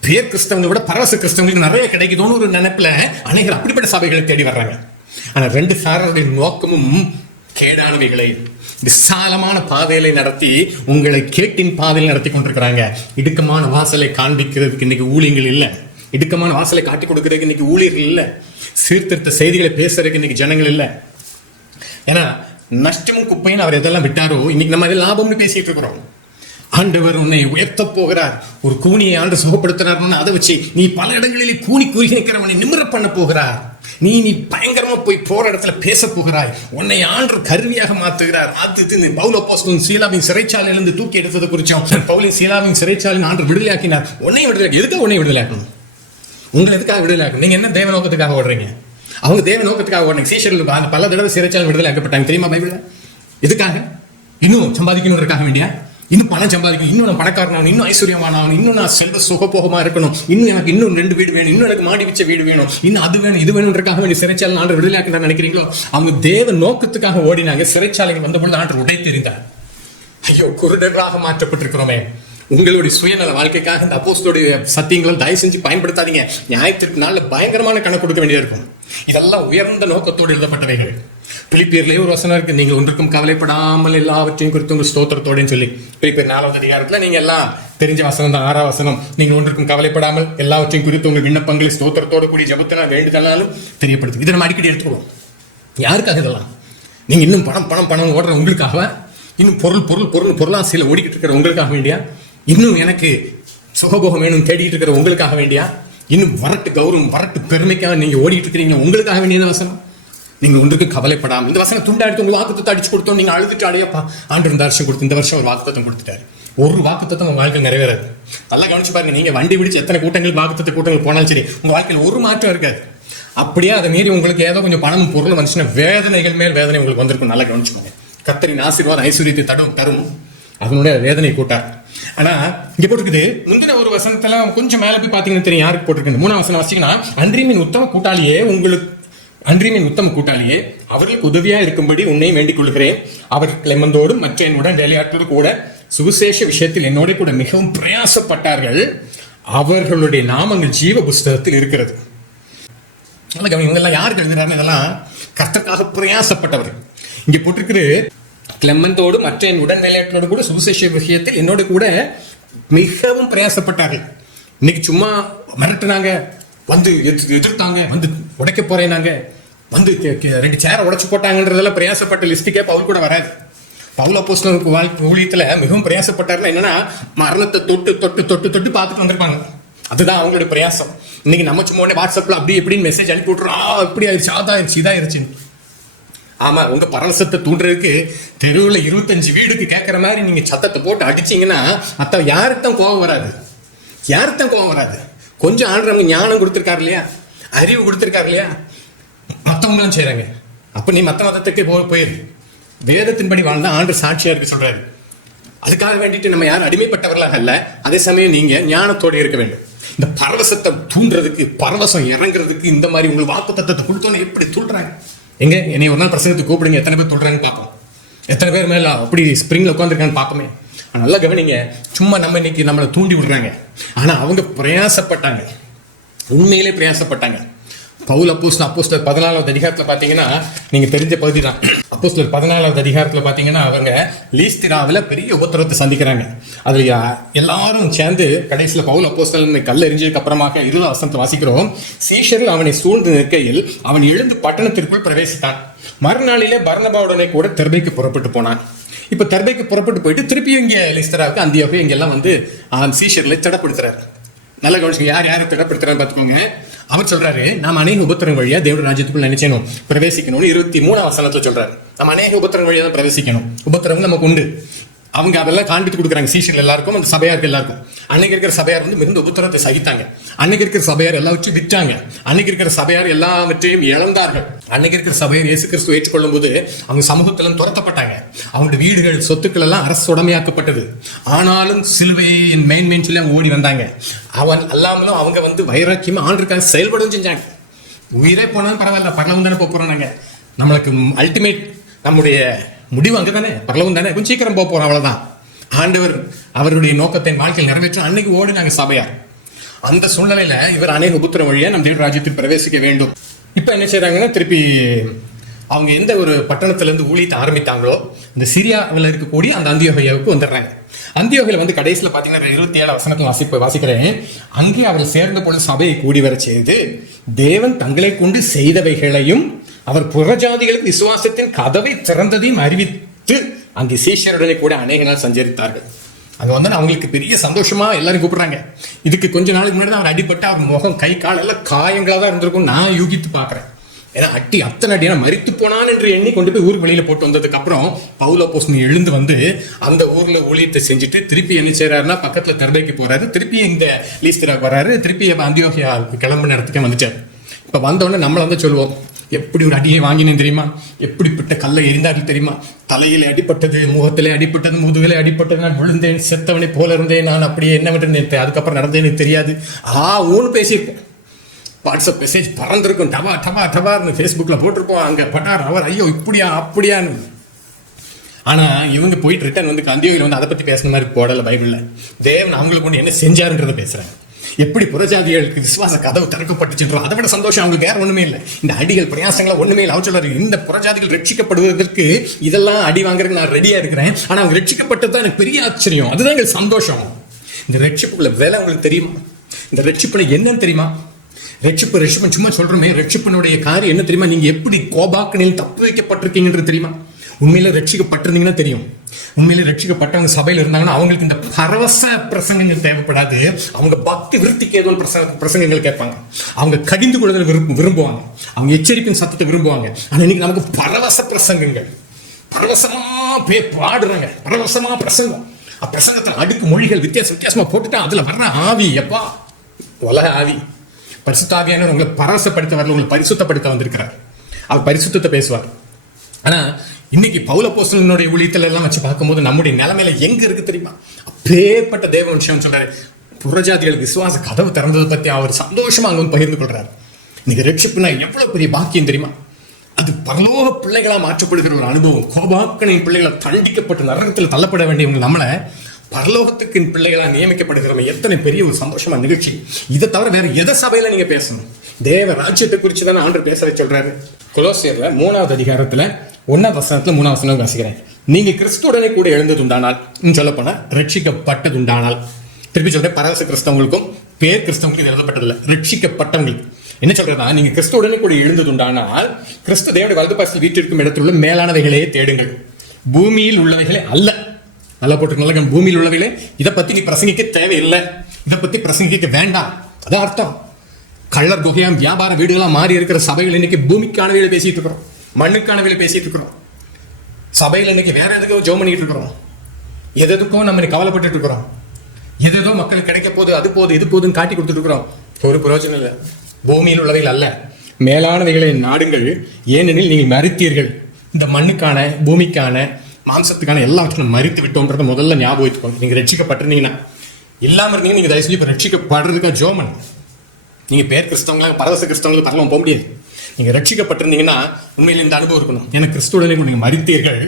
பேர் கிறிஸ்தவங்களை விட பரவச கிறிஸ்தவங்களுக்கு நிறைய கிடைக்குதோன்னு ஒரு நினைப்புல அநேகர் அப்படிப்பட்ட சபைகளை தேடி வர்றாங்க. ஆனா 2 சாரருடைய நோக்கமும் கேடானவைகளை விசாலமான பாதையில நடத்தி உங்களை கேட்டின் பாதையில் நடத்தி கொண்டிருக்கிறாங்க. இடுக்கமான வாசலை காண்பிக்கிறதுக்கு இன்னைக்கு ஊழியங்கள் இல்லை, இடுக்கமான வாசலை காட்டி கொடுக்கறதுக்கு இன்னைக்கு ஊழியர்கள் இல்லை, சீர்திருத்த செய்திகளை பேசுறதுக்கு இன்னைக்கு ஜனங்கள் இல்லை. ஏன்னா நஷ்டமும் குப்பையும் அவர் எதெல்லாம் விட்டாரோ இன்னைக்கு நம்ம அதை லாபம்னு பேசிட்டு இருக்கிறோம். ஆண்டவர் உன்னை உயர்த்த போகிறார், ஒரு கூனியை ஆண்டு சுகப்படுத்தினார், அதை வச்சு நீ பல இடங்களில் கூனி கூறி நிற்கிறவனை நிமிர பண்ண போகிறார். நீ பயங்கரமா போய் போற இடத்துல பேச போகிறாய். உன்னை ஆண்டு கருவியாக மாத்துகிறார். பவுல் அப்போஸ்தலன் சீலாவின் சிறைச்சாலையிலிருந்து தூக்கி எடுத்ததை குறிச்சோம். பவுலின் சீலாவின் சிறைச்சாலையின் ஆண்டு விடுதலையாக்கினார். உன்னை எதுக்காக உன்னை விடுதலையாக்கணும்? உங்களை எதுக்காக விடுதலையாக்கணும்? நீங்க என்ன தேவ நோக்கத்துக்காக ஓடுறீங்க? அவங்க தேவ நோக்கத்துக்காக ஓடுறீங்க. சீஷர்கள் பல தடவை சிறைச்சாலை விடுதலையாக்கப்பட்டாங்க தெரியுமா பைபிள்ல? எதுக்காக? இன்னும் சம்பாதிக்கணும்ன்றதுக்காக வேண்டியா? இன்னும் பணம் சம்பாதிக்கணும், இன்னும் நான் பணக்காரனாகணும், இன்னும் ஐஸ்வர்யமானவன், இன்னும் நான் செல்வ சுகபோகமா இருக்கணும், இன்னும் எனக்கு இன்னும் 2 வீடு வேணும், இன்னும் எனக்கு மாடி வச்ச வீடு வேணும், இன்னும் அது வேணும், இது வேணும்ன்றக்காக வேண்டிய சிறைச்சாலை ஆண்டு விடுதலையாக்க நினைக்கிறீங்களோ? அவங்க தேவ நோக்கத்துக்காக ஓடினாங்க. சிறைச்சாலைகள் வந்த பொழுது ஆண்டு உடை தெரிந்தார். ஐயோ குருடராக மாற்றப்பட்டிருக்கிறோமே. உங்களுடைய சுயநல வாழ்க்கைக்காக இந்த அப்போஸ்தலருடைய சத்தியங்களும் தயவு செஞ்சு பயன்படுத்தாதீங்க. நியாயத்திற்கு நாள்ல பயங்கரமான கணக்கு கொடுக்க வேண்டியது இருக்கும். இதெல்லாம் உயர்ந்த நோக்கத்தோடு எழுதப்பட்டவைகள். பிலிப்பியர்லயே ஒரு வசனம் இருக்கு, நீங்கள் ஒன்றுக்கும் கவலைப்படாமல் எல்லாவற்றையும் குறித்து உங்கள் ஸ்தோத்திரத்தோடு சொல்லி. பிலிப்பியர் 4வது அதிகாரத்துல நீங்க எல்லாம் தெரிஞ்ச வசனம் தான், 6வது வசனம். நீங்கள் ஒன்றுக்கும் கவலைப்படாமல் எல்லாவற்றையும் குறித்து உங்கள் விண்ணப்பங்களை ஸ்தோத்திரத்தோடு கூடிய ஜெபத்தினால் வேண்டுதலாலும் தெரியப்படுத்து. இதை நம்ம அடிக்கடி எடுத்துக்கணும். யாருக்காக இதெல்லாம்? நீங்க இன்னும் பணம் ஓடுற உங்களுக்காக, இன்னும் பொருளாசையில ஓடிக்கிட்டு இருக்கிற உங்களுக்காக வேண்டியா? இன்னும் எனக்கு சுகபோகம் வேணும் தேடிக்கிட்டு இருக்கிற உங்களுக்காக வேண்டியா? இன்னும் வரட்டு கௌரவம், வரட்டு பெருமைக்காக நீங்க ஓடிட்டு இருக்கிறீங்க, உங்களுக்காக வேண்டியது வசனம். நீங்க ஒன்றுக்கு கவலைப்படாமல். இந்த வசனம் துண்டா எடுத்து உங்க வாக்குத்தத்தை அடிச்சு கொடுத்தோம், நீங்க அழுதுட்டு அடையப்பா ஆண்டு இந்த வருஷம் கொடுத்து, இந்த வருஷம் ஒரு வாக்குத்தத்தம் கொடுத்துட்டாரு. ஒரு வாக்குத்தத்தம் உங்க வாழ்க்கையில் நிறைவேறாது. நல்லா கவனிச்சு பாருங்க. நீங்க வண்டி பிடிச்சு எத்தனை கூட்டங்கள் போனாலும் சரி, உங்க வாழ்க்கையில் ஒரு மாற்றம் இருக்காது. அப்படியே அதை மீறி உங்களுக்கு ஏதோ கொஞ்சம் பணமும் பொருளும் வந்துச்சுன்னா வேதனைகள் மேல் வேதனை உங்களுக்கு வந்திருக்கும். நல்லா கவனிச்சுக்கோங்க. கர்த்தரின் ஆசீர்வாதம் ஐஸ்வர்யத்தை தரும். அதனுடைய வேதனை கூட்டார். ஆனா இங்க போட்டிருக்குது, முந்தின ஒரு வசனத்துல கொஞ்சம் மேல போய் பாத்தீங்கன்னா தெரியும் யாருக்கு போட்டிருக்கு. 3ஆம் வசனம் வாசிச்சீங்கன்னா, அன்றியமின் உத்தம கூட்டாளியே அவர்களுக்கு உதவியா இருக்கும்படி உன்னை வேண்டிக் கொள்கிறேன். அவர் கிளெமந்தோடும் மற்ற என்னுடன் வேலையாற்றோடு கூட சுவிசேஷ விஷயத்தில் என்னோட கூட மிகவும் பிரயாசப்பட்டார்கள். அவர்களுடைய நாமங்கள் ஜீவ புஸ்தகத்தில் இருக்கிறது. இவங்க எல்லாம் யாருக்கு எழுதுறாங்க? இதெல்லாம் கர்த்தருக்காக பிரயாசப்பட்டவர். இங்க போட்டிருக்கிற கிளெமந்தோடு மற்ற என் உடன் வேலையாற்றோடு கூட சுவிசேஷ விஷயத்தில் என்னோட கூட மிகவும் பிரயாசப்பட்டார்கள். இன்னைக்கு சும்மா மிரட்டுனாங்க, வந்து எதிர்த்தாங்க, வந்து உடைக்க போறேனாங்க, வந்து 2 சேரை உடைச்சு போட்டாங்கன்றதெல்லாம் பிரயாசப்பட்ட லிஸ்டுக்கே பவுல் கூட வராது. பவுல் அப்போஸ்தலனுக்கு ஊழியத்துல மிகவும் பிரயாசப்பட்டாருன்னா என்னன்னா, மரணத்தை தொட்டு தொட்டு தொட்டு தொட்டு பார்த்துட்டு வந்திருப்பாங்க. அதுதான் அவங்களுடைய பிரயாசம். இன்னைக்கு நம்ம சும்மா உடனே வாட்ஸ்அப்ல அப்படி எப்படின்னு மெசேஜ் அனுப்பி விட்டுறோம், இப்படி ஆயிடுச்சு, அதாயிருச்சு, இதாயிருச்சு. ஆமா, உங்க பரவசத்தை தூண்டுறதுக்கு தெருவுல 25 வீடுக்கு கேட்கற மாதிரி நீங்க சத்தத்தை போட்டு அடிச்சீங்கன்னா அத்த யாருக்கும் கோபம் வராது. கொஞ்சம் ஆடுறவங்க ஞானம் கொடுத்திருக்காரு இல்லையா, அறிவு கொடுத்திருக்காரு இல்லையா, மத்தவங்களும் செய்யறாங்க. அப்ப நீ மத்த மதத்துக்கு போயிரு. வேதத்தின்படி வாழ்ந்தா ஆண்டு சாட்சியா இருக்கு சொல்றாரு. அதுக்காக வேண்டிட்டு நம்ம யாரும் அடிமைப்பட்டவர்களாக அல்ல. அதே சமயம் நீங்க ஞானத்தோடு இருக்க வேண்டும். இந்த பரவசத்தை தூண்டுறதுக்கு, பரவசம் இறங்குறதுக்கு இந்த மாதிரி உங்களுக்கு வாக்கு தத்தத்தை கொடுத்தோன்னு எப்படி தூண்டுறாங்க? எங்க என்னை ஒரு நாள் பிரசங்கத்துக்கு கூப்பிடுங்க, எத்தனை பேர் தூண்டுறாங்கன்னு பார்ப்போம். எத்தனை பேர் மேல அப்படி ஸ்பிரிங்ல உட்காந்துருக்கான்னு பார்ப்போமே. நல்லா கவனிங்க, சும்மா நம்ம இன்னைக்கு நம்மளை தூண்டி விடுறாங்க. ஆனா அவங்க பிரயாசப்பட்டாங்க, உண்மையிலே பிரயாசப்பட்டாங்க. பவுல் அப்போஸ்தலர் 14வது அதிகாரத்துல பாத்தீங்கன்னா, நீங்க தெரிஞ்ச பகுதி தான். அப்போஸ்தலர் 14வது அதிகாரத்துல பாத்தீங்கன்னா, அவங்க லீஸ்திராவில பெரிய உபத்திரவத்தை சந்திக்கிறாங்க. அதுல எல்லாரும் சேர்ந்து கடைசியில பவுல் அப்போஸ்தலன் கல் எரிஞ்சதுக்கு அப்புறமாக 20 வசனத்தை வாசிக்கிறோம். சீஷர்கள் அவனை சூழ்ந்து நிற்கையில் அவன் எழுந்து பட்டணத்திற்குள் பிரவேசித்தான். மறுநாளிலே பர்னபாவுடனே கூட தெர்பைக்கு புறப்பட்டு போனான். இப்ப தெர்பைக்கு புறப்பட்டு போயிட்டு திருப்பி இங்க லீஸ்திராவுக்கு அந்தியோகை இங்கெல்லாம் வந்து சீஷர்களை திடப்படுத்துறாரு. நல்ல கவனிச்சு, யார் யாரை திடப்படுத்துறான்னு பாத்துக்கோங்க. அவர் சொல்றாரு, நாம் அநேக உபத்திரம் வழியா தேவனுடைய ராஜ்யத்துக்குள்ள நினைச்சேனும் பிரவேசிக்கணும்னு 23ஆம் வசனத்துல சொல்றாரு. நம்ம அநேக உபத்திரம் வழியா தான் பிரவேசிக்கணும். உபத்திரம் நமக்கு உண்டு. அவங்க அதெல்லாம் காண்பித்து கொடுக்குறாங்க சீஷர்கள் எல்லாருக்கும், அந்த சபையாருக்கு எல்லாருக்கும். அன்னைக்கு இருக்கிற சபையார் வந்து மிகுந்த உபத்திரத்தை சகித்தாங்க. அன்னைக்கு இருக்கிற சபையார் எல்லாவற்றையும் விற்றாங்க. அன்னைக்கு இருக்கிற சபையார் எல்லாவற்றையும் இழந்தார்கள். அன்னைக்கு இருக்கிற சபையார் இயேசு கிறிஸ்துவை ஏற்றுக்கொள்ளும் போது அவங்க சமூகத்துல துரத்தப்பட்டாங்க. அவங்களுடைய வீடுகள், சொத்துக்கள் எல்லாம் அரசு உடமையாக்கப்பட்டது. ஆனாலும் சிலுவையை மெயின் சொல்லி அவங்க ஓடி வந்தாங்க. அவன் அல்லாமலும் அவங்க வந்து வைராக்கியமா ஆண்டுக்காக செயல்படவும் செஞ்சாங்க. உயிரே போனாலும் பரவாயில்ல, பரலவம் தானே போறோம். நாங்க நம்மளுக்கு அல்டிமேட் நம்முடைய முடிவு அங்கதானே, பரலவம் தானே, கொஞ்சம் சீக்கிரம் போறோம், அவ்வளவுதான். ஆண்டவர் அவருடைய நோக்கத்தை வாழ்க்கையில் நிறைவேற்ற அன்னைக்கு ஓடி நாங்க சபையார். அந்த சூழ்நிலையில இவர் அநேக உபத்திரம் வழியா நம் தேவ ராஜ்யத்தில் பிரவேசிக்க வேண்டும். இப்ப என்ன செய்யறாங்கன்னா, திருப்பி அவங்க எந்த ஒரு பட்டணத்துல இருந்து ஊழியத்தை ஆரம்பித்தாங்களோ இந்த சிரியாவில் இருக்கக்கூடிய அந்த அந்தியோகியாவுக்கு வந்துடுறாங்க. அந்தியோகில வந்து கடைசியில பாத்தீங்கன்னா 27 வசனத்துல வாசிக்கிறேன். அங்கே அவர்கள் சேர்ந்த பொழுது சபையை கூடி வர செய்து தேவன் தங்களை கொண்டு செய்தவைகளையும் அவர் புறஜாதிகளுக்கு விசுவாசத்தின் கதவை திறந்ததையும் அறிவித்து அங்கே சீஷருடனே கூட அநேக நாள் சஞ்சரித்தார்கள். அங்க வந்து அவங்களுக்கு பெரிய சந்தோஷமா எல்லாரும் கூப்பிடுறாங்க. இதுக்கு கொஞ்ச நாளுக்கு முன்னாடி அவர் அடிபட்டு அவர் முகம், கை, கால் எல்லாம் காயங்களா தான் இருந்திருக்கும் நான் யூகித்து பாக்குறேன். ஏன்னா அத்தனை அடியா மரித்து போனான் என்று எண்ணி கொண்டு போய் ஊருக்கு வெளியில போட்டு வந்ததுக்கு அப்புறம் பவுல் அப்போஸ்தலன் எழுந்து வந்து அந்த ஊர்ல ஊழியத்தை செஞ்சுட்டு திருப்பி என்ன செய்யறாருன்னா பக்கத்துல தெர்பைக்கு போறாரு. திருப்பி இங்க லீஸ்திராவுக்கு வர்றாரு. திருப்பி அந்தியோகியா கிளம்பின இடத்துக்கே வந்துட்டாரு. இப்ப வந்தோடனே நம்மள வந்து சொல்லுவோம், எப்படி ஒரு அடியை வாங்கினேன் தெரியுமா, எப்படிப்பட்ட கல்லை எரிந்தார்கள் தெரியுமா, தலையிலே அடிப்பட்டது, முகத்திலே அடிப்பட்டது, முதுகிலே அடிப்பட்டது, நான் விழுந்தேன், செத்தவனை போல இருந்தேன், நான் அப்படியே என்னவென்று அதுக்கப்புறம் நடந்தேன்னு தெரியாது. ஊன்னு பேசியிருப்பேன். வாட்ஸ்அப் மெசேஜ் பறந்துருக்கும், டபா டபா டபார்னு ஃபேஸ்புக்கில் போட்டிருப்போம். அங்கே பட்டார் அவர், ஐயோ இப்படியா அப்படியான்னு. ஆனால் இவங்க போயிட்டு ரிட்டர்ன் வந்து அந்தியோகில வந்து அதை பற்றி பேசுன மாதிரி போடலை பைபிளில். தேவன் அவங்களுக்கு கொண்டு என்ன செஞ்சாருன்றதை பேசுகிறாங்க. எப்படி புறஜாதிகளுக்கு விசுவாச கதவு திறக்கப்பட்டுச்சுன்றோம், அதை விட சந்தோஷம் அவங்களுக்கு வேற ஒண்ணுமே இல்லை. இந்த அடிகள் பிரயாசங்களை ஒண்ணுமே இல்லை. அவர் சொல்றாரு, இந்த புறஜாதிகள் ரட்சிக்கப்படுவதற்கு இதெல்லாம் அடி வாங்குறதுக்கு நான் ரெடியா இருக்கிறேன். ஆனா அவங்க ரட்சிக்கப்பட்டது தான் எனக்கு பெரிய ஆச்சரியம். அதுதான் எங்களுக்கு சந்தோஷம். இந்த ரட்சிப்புக்குள்ள வேலை உங்களுக்கு தெரியுமா? இந்த ரட்சிப்புல என்னன்னு தெரியுமா? ரட்சிப்பு சும்மா சொல்றோமே, ரட்சிப்பினுடைய காரியம் என்ன தெரியுமா? நீங்க எப்படி கோபாக்கனில் தப்பு வைக்கப்பட்டிருக்கீங்கன்றது தெரியுமா? உண்மையில ரட்சிக்கப்பட்டிருந்தீங்கன்னா தெரியும். உண்மையில ரட்சிக்கப்பட்டவங்க சபையில இருந்தாங்கன்னா அவங்களுக்கு இந்த பரவச பிரசங்கங்கள் தேவைப்படாது. அவங்க பக்தி விருத்திக்கு ஏதோ பிரசங்கங்கள் கேட்பாங்க. அவங்க கடிந்து கொள்வதை விரும்புவாங்க. அவங்க எச்சரிப்பின் சத்தத்தை விரும்புவாங்க. ஆனா இன்னைக்கு நமக்கு பரவச பிரசங்கங்கள், பரவசமா பாடுறாங்க, பரவசமா பிரசங்கம். பிரசங்கத்தில் அடுக்கு மொழிகள் வித்தியாசமா போட்டுட்டா அதுல வர்ற ஆவி, எப்பா உலக ஆவி. பரிசுத்த ஆவியான உங்களை பரவசப்படுத்த வரல, உங்களை பரிசுத்தப்படுத்த வந்திருக்கிறார். அவர் பரிசுத்தத்தை பேசுவார். ஆனா இன்னைக்கு பவுல் அப்போஸ்தலனுடைய ஊழியத்துல எல்லாம் வச்சு பார்க்கும்போது நம்முடைய நிலைமையில எங்க இருக்கு தெரியுமா? அப்பேற்பட்ட தேவ மனுஷன் சொல்றாரு, புறஜாதிகளுக்கு விசுவாச கதவு திறந்ததை பத்தி அவர் சந்தோஷமா அங்க வந்து பகிர்ந்து கொள்றாரு. இன்னைக்கு ரட்சிப்புனா எவ்வளவு பெரிய பாக்கியம் தெரியுமா? அது பரலோக பிள்ளைகளா மாற்றப்படுகிற ஒரு அனுபவம். கோபாக்கனின் பிள்ளைகளை தண்டிக்கப்பட்டு நரகத்தில் தள்ளப்பட வேண்டியவங்க நம்மளை பரலோகத்துக்கு பிள்ளைகளா நியமிக்கப்படுகிறவங்க எத்தனை பெரிய ஒரு சந்தோஷமா நிகழ்ச்சி. இதை தவிர வேற எதை சபையில நீங்க பேசணும்? தேவ ராஜ்யத்தை குறித்து தானே ஆண்டவர் பேச சொல்றாரு. கொலோசியர்ல 3வது அதிகாரத்துல 1வது வசனத்துல 3வது வசனம் வாசிக்கிறேன். நீங்க கிறிஸ்துவுடனே கூட எழுந்ததுண்டானால், சொல்ல போனா ரட்சிக்கப்பட்டதுண்டானால், திருப்பி சொல்றேன், பரவச கிறிஸ்தவங்களுக்கும் பேர் கிறிஸ்தவங்களுக்கும் எழுதப்பட்டதில்லை, ரட்சிக்கப்பட்டவங்களுக்கு. என்ன சொல்றதா, நீங்க கிறிஸ்துவுடனே கூட எழுந்ததுண்டானால் கிறிஸ்து தேவனுடைய வலது பாசத்தில் வீட்டிற்கும் இடத்தில் உள்ள மேலானவைகளே தேடுங்கள், பூமியில் உள்ளவைகளே அல்ல. நல்லா போட்டு பூமியில் உள்ளவைகளே. இதை பத்தி நீ பிரசங்கிக்க தேவையில்லை, இதை பத்தி பிரசங்கிக்க வேண்டாம். அதான் அர்த்தம். கள்ளர் குகையாம் வியாபார வீடுகளாம் மாறி இருக்கிற சபைகள் இன்னைக்கு பூமிக்கானவைகளை பேசிட்டு இருக்கிறோம், மண்ணுக்கானவைகளை பேசிட்டு இருக்கிறோம். சபையில் இன்னைக்கு வேற எதுக்கோ ஜோம் பண்ணிட்டு இருக்கிறோம், எதுக்கும் நம்ம கவலைப்பட்டு இருக்கிறோம், எதோ மக்களுக்கு கிடைக்க போது, அது போது, இது போதுன்னு காட்டி கொடுத்துட்டு இருக்கிறோம். ஒரு பிரயோஜனம் இல்லை. பூமியில் உள்ளவைகள் அல்ல, மேலானவைகளை நாடுங்கள், ஏனெனில் நீங்கள் மறித்தீர்கள். இந்த மண்ணுக்கான, பூமிக்கான, மாம்சத்துக்கான எல்லாவற்றையும் மறித்து விட்டோம்ன்றத முதல்ல ஞாபகம் வச்சுக்கோங்க. நீங்க ரட்சிக்கப்பட்டிருந்தீங்கன்னா, இல்லாம இருந்தீங்க, நீங்க தயவு செஞ்சு இப்ப ரட்சிக்கப்படுறதுக்காக ஜோமன். நீங்க பேர் கிறிஸ்தவங்களா, பரவச கிறிஸ்தவங்களுக்கு பரவாயில்ல போக முடியாது. நீங்க ரட்சிக்கப்பட்டிருந்தீங்கன்னா உண்மையில இந்த அனுபவம் இருக்கணும். எனக்கு கிறிஸ்துவுடனே கூட நீங்க மறித்தீர்கள்,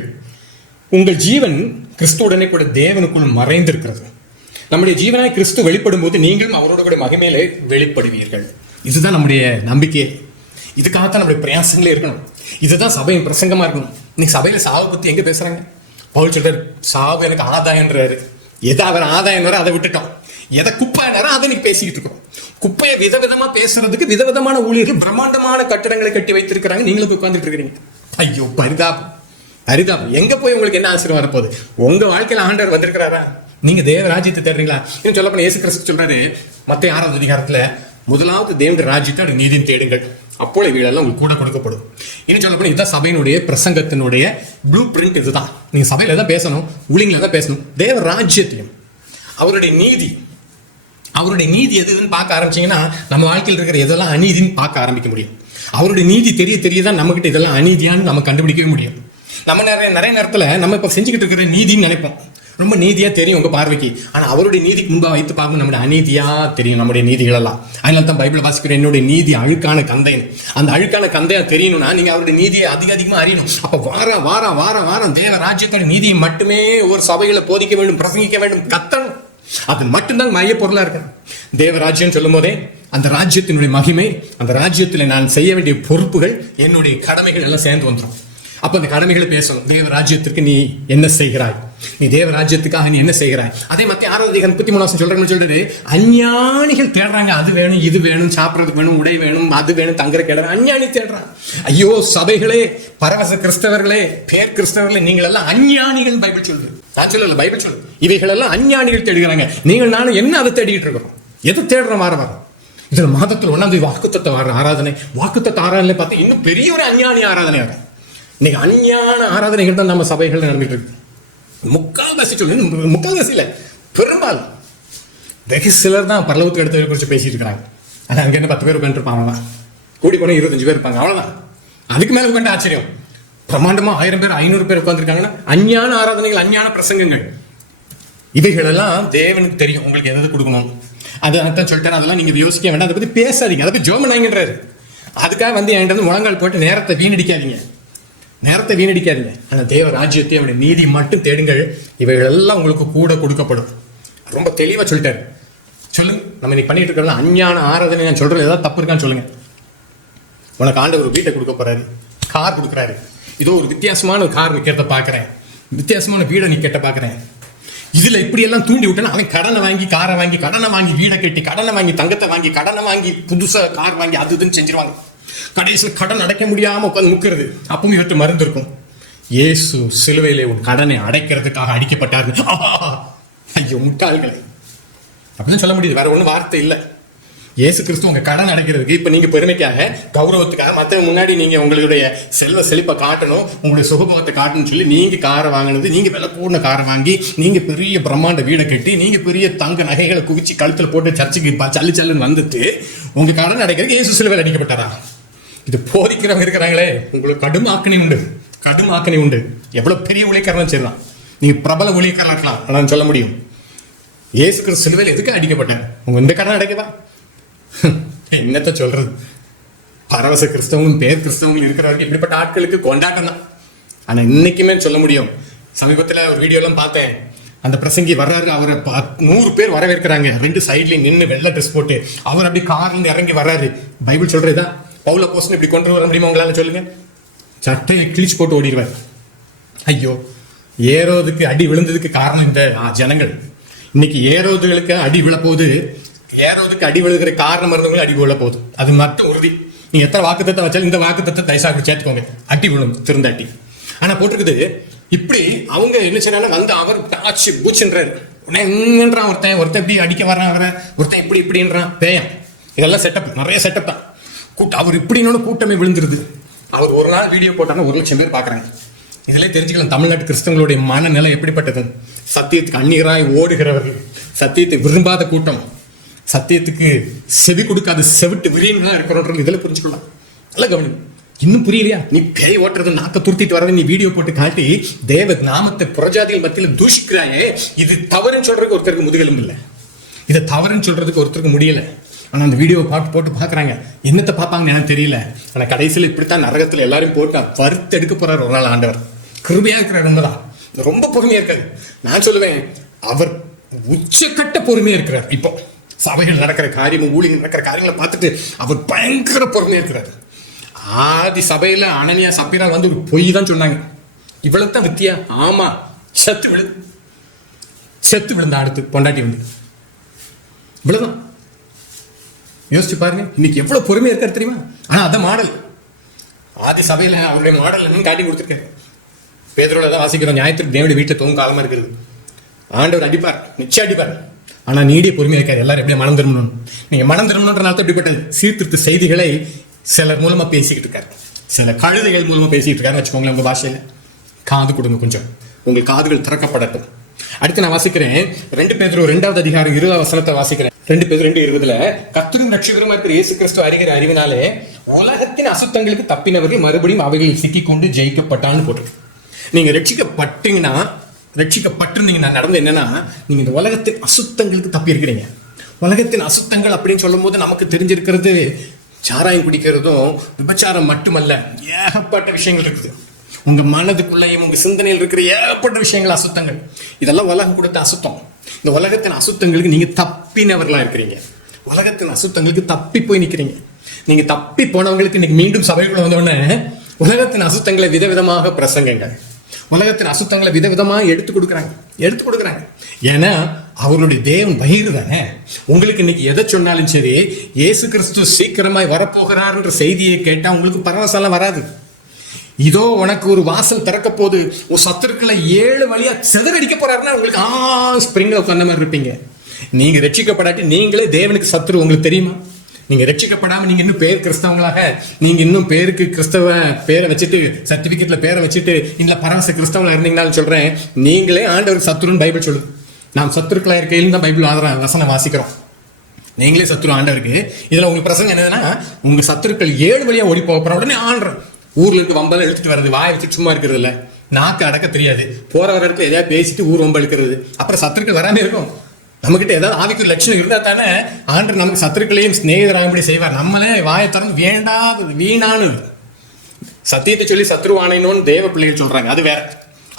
உங்கள் ஜீவன் கிறிஸ்துவுடனே கூட தேவனுக்குள் மறைந்திருக்கிறது. நம்முடைய ஜீவனாய் கிறிஸ்து வெளிப்படும் போது நீங்களும் அவரோட கூட மகிமையிலே வெளிப்படுவீர்கள். இதுதான் நம்முடைய நம்பிக்கை. இதுக்காகத்தான் நம்முடைய பிரயாசங்களே இருக்கணும். இதுதான் சபையின் பிரசங்கமா இருக்கணும். இன்னைக்கு சபையில சாவை பத்தி எங்க பேசுறாங்க? பவுல் சொல்றாரு, சாவு எனக்கு ஆதாயம்ன்றாரு. எதை அவர் ஆதாயம் அதை விட்டுட்டோம். எதை குப்பைனாரோ அதை நீங்க பேசிக்கிட்டு இருக்கோம். குப்பையை விதவிதமா பேசுறதுக்கு விதவிதமான ஊழியர்கள் பிரம்மாண்டமான கட்டடங்களை கட்டி வைத்திருக்கிறாங்க. நீங்களும் உட்கார்ந்துட்டு இருக்கிறீங்க. ஐயோ பரிதாபம், பரிதாபம். எங்க போய் உங்களுக்கு என்ன ஆசீர்வாதம் வரப்போகுது? உங்க வாழ்க்கையில ஆண்டவர் வந்திருக்கிறாரா? நீங்க தேவ ராஜ்யத்தை தேடுறீங்களா? இன்னும் சொல்ல போனா இயேசு கிறிஸ்து சொல்றாரு மத்தேயு 6வது அதிகாரத்துல, முதலாவது தேவனுடைய ராஜ்யத்தை நீதியும் தேடுங்கள், அப்போது இவைகளெல்லாம் உங்களுக்கு கூட கொடுக்கப்படும். இன்னும் சொல்ல போனா இதுதான் சபையினுடைய பிரசங்கத்தினுடைய ப்ளூ பிரிண்ட். இதுதான் நீங்க சபையில தான் பேசணும், ஊழியங்களை தான் பேசணும். தேவ ராஜ்யத்தையும் அவருடைய நீதி, அவருடைய நீதி எதுன்னு பார்க்க ஆரம்பிச்சீங்கன்னா நம்ம வாழ்க்கையில் இருக்கிற எதெல்லாம் அநீதின்னு பார்க்க ஆரம்பிக்க முடியும். அவருடைய நீதி தெரியதான் நம்ம கிட்ட இதெல்லாம் அநீதியான்னு நம்ம கண்டுபிடிக்கவே முடியும். நம்ம நிறைய நேரத்துல நம்ம இப்ப செஞ்சுக்கிட்டு இருக்கிற நீதின்னு நினைப்போம், ரொம்ப நீதியா தெரியும் உங்க பார்வைக்கு. ஆனா அவருடைய நீதிக்கு முன்பா வைத்து பார்க்கணும், நம்முடைய அநீதியா தெரியும் நம்முடைய நீதிகள் எல்லாம். அதனால தான் பைபிள் வாசிக்கிற என்னுடைய நீதி அழுக்கான கந்தைன்னு. அந்த அழுக்கான கந்தையா தெரியணும்னா நீங்க அவருடைய நீதியை அதிகமா அறியணும். அப்ப வாரம் தேவ ராஜ்யத்தோட நீதியை மட்டுமே ஒரு சபைகளை போதிக்க வேண்டும், பிரசங்கிக்க வேண்டும், கத்தணும். அது மட்டும்தான் மைய பொருளா இருக்கு. தேவ ராஜ்யம் சொல்லும் போதே அந்த ராஜ்யத்தினுடைய மகிமை, அந்த ராஜ்யத்துல நான் செய்ய வேண்டிய பொறுப்புகள், என்னுடைய கடமைகள் எல்லாம் சேர்ந்து வந்துடும். அப்ப அந்த கடமைகளை பேசணும். தேவ ராஜ்யத்திற்கு நீ என்ன செய்கிறாய், நீ தேவ ராஜ்யத்துக்காக நீ என்ன செய்கிறாய். அதே மத்திய 6வது அதிகாரம் 33 சொல்றாரு, அஞ்ஞானிகள் தேடுறாங்க, அது வேணும், இது வேணும், சாப்பிடறதுக்கு வேணும், உடை வேணும், அது வேணும், தங்குற கேடுற அஞ்ஞானி தேடுறாங்க. ஐயோ சபைகளே, பரவச கிறிஸ்தவர்களே, பேர் கிறிஸ்தவர்களே, நீங்கள் எல்லாம் அஞ்ஞானிகள் பைபிள் சொல்லுது. நான் சொல்லல, பைபிள் சொல்லு. இவைகள் எல்லாம் அஞ்ஞானிகள் தேடுகிறாங்க. நீங்கள் நானும் என்ன அதை தேடிட்டு இருக்கிறோம்? எதை தேடுறோம்? வாரம் இதுல மாதத்தில் 1ஆம் வாக்குத்தத்த ஆராதனை, வாக்குத்தத்த ஆராதனை பார்த்து இன்னும் பெரிய ஒரு அஞ்ஞானி ஆராதனை ஆகும். இன்னைக்கு அஞ்ஞான ஆராதனைகள் தான் நம்ம சபைகள் நடந்துட்டு இருக்கு. முக்கால்வாசி இல்ல, பெரும்பாலும் வெகு சிலர் தான் பரலோகத்துக்கு எடுத்தவரை குறித்து பேசிட்டு இருக்கிறாங்க. ஆனா அங்க என்ன 10 பேர் உட்காந்துருப்பாங்க, கூடி போன 25 பேர் இருப்பாங்க, அவ்வளவுதான். அதுக்கு மேல உட்காந்து ஆச்சரியம், பிரமாண்டமா 1000 பேர் 500 பேர் உட்காந்துருக்காங்கன்னா அஞ்ஞான ஆராதனைகள், அஞ்ஞான பிரசங்கங்கள். இவைகள் எல்லாம் தேவனுக்கு தெரியும் உங்களுக்கு எதாவது கொடுக்கணும். அதான் சொல்லிட்டேன், அதெல்லாம் நீங்க யோசிக்க வேண்டாம், அதை பத்தி பேசாதீங்க, அதை பத்தி ஜோம் பண்ணாங்கன்றாரு. அதுக்காக வந்து என்கிட்ட வந்து முழங்கால் போட்டு நேரத்தை வீணடிக்காதீங்க. அந்த தேவ ராஜ்யத்தை, அவனுடைய நீதி மட்டும் தேடுங்கள், இவைகள் எல்லாம் உங்களுக்கு கூட கொடுக்கப்படும். ரொம்ப தெளிவா சொல்லிட்டாரு. சொல்லுங்க, நம்ம இன்னைக்கு பண்ணிட்டு இருக்கிறது அஞ்ஞான ஆராதனை. நான் சொல்றது ஏதாவது தப்பு இருக்கான்னு சொல்லுங்க. உனக்கு ஆண்டவர் ஒரு வீட்டை கொடுக்க போறாரு, கார் கொடுக்குறாரு. இதோ ஒரு வித்தியாசமான கார் நிக்கிறத பாக்குறேன், வித்தியாசமான வீடை நிக்கட்ட பாக்குறேன். இதுல இப்படி எல்லாம் தூண்டி விட்டேன்னா அவன் கடனை வாங்கி, காரை வாங்கி, கடனை வாங்கி, வீடை கட்டி, கடனை வாங்கி, தங்கத்தை வாங்கி, கடனை வாங்கி, புதுசா கார் வாங்கி, அது இதுன்னு செஞ்சிருவாங்க. கடைசியில் கடன் அடைக்க முடியாம உட்காந்து முக்கிறது. அப்பவும் இவற்று மருந்து இருக்கும். இயேசு சிலுவையிலே உன் கடனை அடைக்கிறதுக்காக அடிக்கப்பட்டாரு. ஐயோ முட்டாள்களை, அப்படின்னு சொல்ல முடியுது, வேற ஒன்றும் வார்த்தை இல்லை. இயேசு கிறிஸ்து உங்க கடன் அடைக்கிறதுக்கு, இப்ப நீங்க பெருமைக்காக, கௌரவத்துக்காக, மற்ற முன்னாடி நீங்க உங்களுடைய செல்வ செழிப்பை காட்டணும், உங்களுடைய சுகபோகத்தை காட்டணும்னு சொல்லி நீங்க காரை வாங்கினது, நீங்க விலை கூடின காரை வாங்கி, நீங்க பெரிய பிரம்மாண்ட வீடை கட்டி, நீங்க பெரிய தங்க நகைகளை குவிச்சு கழுத்துல போட்டு சர்ச்சுக்கு சல்லுன்னு வந்துட்டு உங்க கடன் அடைக்கிறதுக்கு இயேசு சிலுவையில் அடிக்கப்பட்டாரா? இது போதிக்கிறவங்க இருக்கிறாங்களே, உங்களுக்கு கடும் ஆக்கினி உண்டு, கடும் ஆக்கனை உண்டு. எவ்வளவு பெரிய ஊழியக்காரனும் சரிதான், நீங்க பிரபல ஊழியக்காரன் இருக்கலாம், ஆனால் சொல்ல முடியும் இயேசு கிறிஸ்து சிலுவையில் எதுக்கு அடிக்கப்பட்டார்? உங்க இந்த காரணம் அடைக்கவா? என்னத்த சொல்றது? பரவச கிறிஸ்தவங்களும் பேர் கிறிஸ்தவங்களும் இருக்கிறவர்கள் இப்படிப்பட்ட ஆட்களுக்கு கொண்டாட்டம் தான். ஆனா இன்னைக்குமே சொல்ல முடியும். சமீபத்துல ஒரு வீடியோ எல்லாம் பார்த்தேன், அந்த பிரசங்கி வர்றாரு, அவரை 100 பேர் வரவேற்கிறாங்க, 2 சைட்லயும் நின்று வெள்ளை ட்ரெஸ் போட்டு. அவர் அப்படி கார்ல இருந்து இறங்கி வர்றாரு. பைபிள் சொல்றதா பவுல போஸ்ட் இப்படி கொண்டு வர முடியுமா உங்களால? சொல்லுங்க. சட்டையை கிழிச்சு போட்டு ஓடிடுவார். ஐயோ, ஏரோதுக்கு அடி விழுந்ததுக்கு காரணம் இந்த ஜனங்கள். இன்னைக்கு ஏரோதுகளுக்கு அடி விழப்போகுது. ஏரோதுக்கு அடி விழுகிற காரணம் இருந்தவங்களுக்கு அடி விழ போகுது, அது மட்டும் உறுதி. நீங்க எத்தனை வாக்குத்தத்தை வச்சாலும் இந்த வாக்குத்தத்தை தயசாக சேர்த்துக்கோங்க, அடி விழும், திருந்த அடி. ஆனா போட்டிருக்குது இப்படி அவங்க என்ன செய்யறாங்க, வந்து அவர் ஆச்சு பூச்சுன்றாரு. என்னன்றான் ஒருத்தன் இப்படி அடிக்க வர்றான், அவரை ஒருத்தன் இப்படின்றான். பேயம். இதெல்லாம் செட்டப், நிறைய செட்டப் தான். கூட்டம் அவர் இப்படின்னு கூட்டமே விழுந்துருது. அவர் ஒரு நாள் வீடியோ போட்டாங்கன்னா 1,00,000 பேர் பாக்குறாங்க. இதுல தெரிஞ்சுக்கலாம் தமிழ்நாட்டு கிறிஸ்தவங்களுடைய மனநிலை எப்படிப்பட்டது. சத்தியத்துக்கு அந்நியராய் ஓடுகிறவர்கள், சத்தியத்தை விரும்பாத கூட்டம், சத்தியத்துக்கு செவி கொடுக்காத செவிட்டு விரியன் தான் இருக்கிறோம். இதெல்லாம் புரிஞ்சுக்கலாம். நல்லா கவனி. இன்னும் புரியலையா? நீ பேய் ஓட்டுறது, நாக்க துருத்திட்டு வரது, நீ வீடியோ போட்டு காட்டி தேவ நாமத்தை புறஜாதிகள் மத்தியில் தூஷிக்கிறாயே, இது தவறுன்னு சொல்றதுக்கு ஒருத்தருக்கு முதுகெலும்பு இல்லை. இதை தவறுன்னு சொல்றதுக்கு ஒருத்தருக்கு முடியல. ஆனா அந்த வீடியோ போட்டு பாக்குறாங்க. என்னத்தை பார்ப்பாங்கன்னு எனக்கு தெரியல. ஆனா கடைசியில் இப்படித்தான் நரகத்துல எல்லாரும் போட்டு வறுத்து எடுக்க போறாரு ஒரு நாள் ஆண்டவர். கிருபையா இருக்கிறார், உண்மைதான். ரொம்ப பொறுமையா இருக்காரு. நான் சொல்லுவேன், அவர் உச்சக்கட்ட பொறுமையா இருக்கிறார். இப்போ சபைகள் நடக்கிற காரியம், ஊழியர்கள் நடக்கிற காரியங்களை பார்த்துட்டு அவர் பயங்கர பொறுமையா இருக்கிறார். ஆதி சபையில அனனியா சப்பீரா வந்து ஒரு பொய் தான் சொன்னாங்க. இவ்வளவுதான் வித்தியா? ஆமா, செத்து விழுந்த அடுத்து பொண்டாட்டி வந்து இவ்வளவுதான். யோசிச்சு பாருங்க, இன்னைக்கு எவ்வளவு பொறுமையா இருக்காரு தெரியுமா? ஆனா அதான் மாடல். ஆதி சபையில அவருடைய மாடல் என்னன்னு காட்டி கொடுத்துருக்காரு. பேதரோட தான் வாசிக்கிறோம், ஞாயிற்று தேவனுடைய வீட்டை தூங்க காலமா இருக்குது. ஆண்டவர் அடிப்பார், நிச்சயம் அடிப்பார். ஆனா நீடிய பொறுமையா இருக்காரு. எல்லாரும் எப்படி மனம் திரும்பணும். நீங்க மனம் திரும்பணுன்றனால இப்படிப்பட்ட சீர்திருத்த செய்திகளை சிலர் மூலமா பேசிக்கிட்டு இருக்காரு, சில கழுதைகள் மூலமா பேசிக்கிட்டு இருக்காருன்னு வச்சுக்கோங்களேன். உங்க பாஷையில காது கொடுங்க, கொஞ்சம் உங்கள் காதுகள் திறக்கப்படட்டும். அடுத்து நான் வாசிக்கிறேன் 2 பேதுரு 2வது அதிகாரம் 20வது வசனத்தை வாசிக்கிறேன். 2 பேதுரு 2:20 கர்த்தரும் ரட்சகருமா இருக்கிற இயேசு கிறிஸ்து அறிகிற அறிவினாலே உலகத்தின் அசுத்தங்களுக்கு தப்பினவர்கள் மறுபடியும் அவைகளில் சிக்கிக்கொண்டு ஜெயிக்கப்பட்டான்னு போட்டிருக்கு. நீங்க ரட்சிக்கப்பட்டிருந்தீங்கன்னா நடந்து என்னன்னா, நீங்க இந்த உலகத்தின் அசுத்தங்களுக்கு தப்பி இருக்கிறீங்க. உலகத்தின் அசுத்தங்கள் அப்படின்னு சொல்லும் போது நமக்கு தெரிஞ்சிருக்கிறது சாராயம் குடிக்கிறதும் விபச்சாரம் மட்டுமல்ல, ஏகப்பட்ட விஷயங்கள் இருக்குது. உங்க மனதுக்குள்ளையும் உங்க சிந்தனையில் இருக்கிற ஏகப்பட்ட விஷயங்கள் அசுத்தங்கள். இதெல்லாம் உலகம் கொடுத்த அசுத்தம். இந்த உலகத்தின் அசுத்தங்களுக்கு நீங்க தப்பினவர்களா இருக்கிறீங்க. உலகத்தின் அசுத்தங்களுக்கு தப்பி போய் நிக்கிறீங்க. நீங்க தப்பி போனவங்களுக்கு இன்னைக்கு மீண்டும் சபைக்குள்ள வந்தோடனே உலகத்தின் அசுத்தங்களை விதவிதமாக பிரசங்கங்கள், உலகத்தின் அசுத்தங்களை விதவிதமா எடுத்து கொடுக்குறாங்க. ஏன்னா அவர்களுடைய தேவன் பகிர் தானே. உங்களுக்கு இன்னைக்கு எதை சொன்னாலும் சரி, இயேசு கிறிஸ்து சீக்கிரமாய் வரப்போகிறார் என்ற செய்தியை கேட்டா உங்களுக்கு பரவசம் வராது. இதோ உனக்கு ஒரு வாசல் திறக்க போது, ஒரு சத்துருக்களை 7 வழியா செதறடிக்க போறாருன்னா உங்களுக்கு ஸ்பிரிங்ல உட்கார்ந்த மாதிரி இருப்பீங்க. நீங்க ரட்சிக்கப்படாட்டி நீங்களே தேவனுக்கு சத்துரு. உங்களுக்கு தெரியுமா? நீங்க ரட்சிக்கப்படாம நீங்க இன்னும் பேர் கிறிஸ்தவங்களாக, நீங்க இன்னும் பேருக்கு கிறிஸ்தவ பேரை வச்சுட்டு, சர்டிபிகேட்ல பேரை வச்சுட்டு இல்ல பரவச கிறிஸ்தவங்களா இருந்தீங்கன்னு சொல்றேன், நீங்களே ஆண்டவர் சத்துருன்னு பைபிள் சொல்லுது. நாம் சத்துருக்களா இருக்கையில் தான் பைபிள் வசனம் வாசிக்கிறோம். நீங்களே சத்துரு ஆண்டவருக்கு. இதுல உங்களுக்கு பிரசங்கம் என்னதுன்னா, உங்க சத்துருக்கள் 7 வழியா ஓடி போற உடனே ஆண்டர் ஊர்ல இருக்கு வம்பல எடுத்துட்டு வர்றது, வாயை வச்சுட்டு சும்மா இருக்கிறது இல்ல, நாக்கு அடக்க தெரியாது, போற வர இடத்துல எதையா பேசிட்டு ஊர் வம்ப எடுக்கிறது. அப்புறம் சத்துருக்கள் வராம இருக்கும். நம்ம கிட்ட ஏதாவது ஆவிக்கு லட்சணம் இருந்தா தானே ஆண்டர் நமக்கு சத்துருக்களையும் சிநேகிதராகும்படி செய்வார். நம்மளே வாயை திறந்து வேண்டாது வீணானு சத்தியத்தை சொல்லி சத்ருவானோன்னு தேவ பிள்ளைகள் சொல்றாங்க. அது வேற,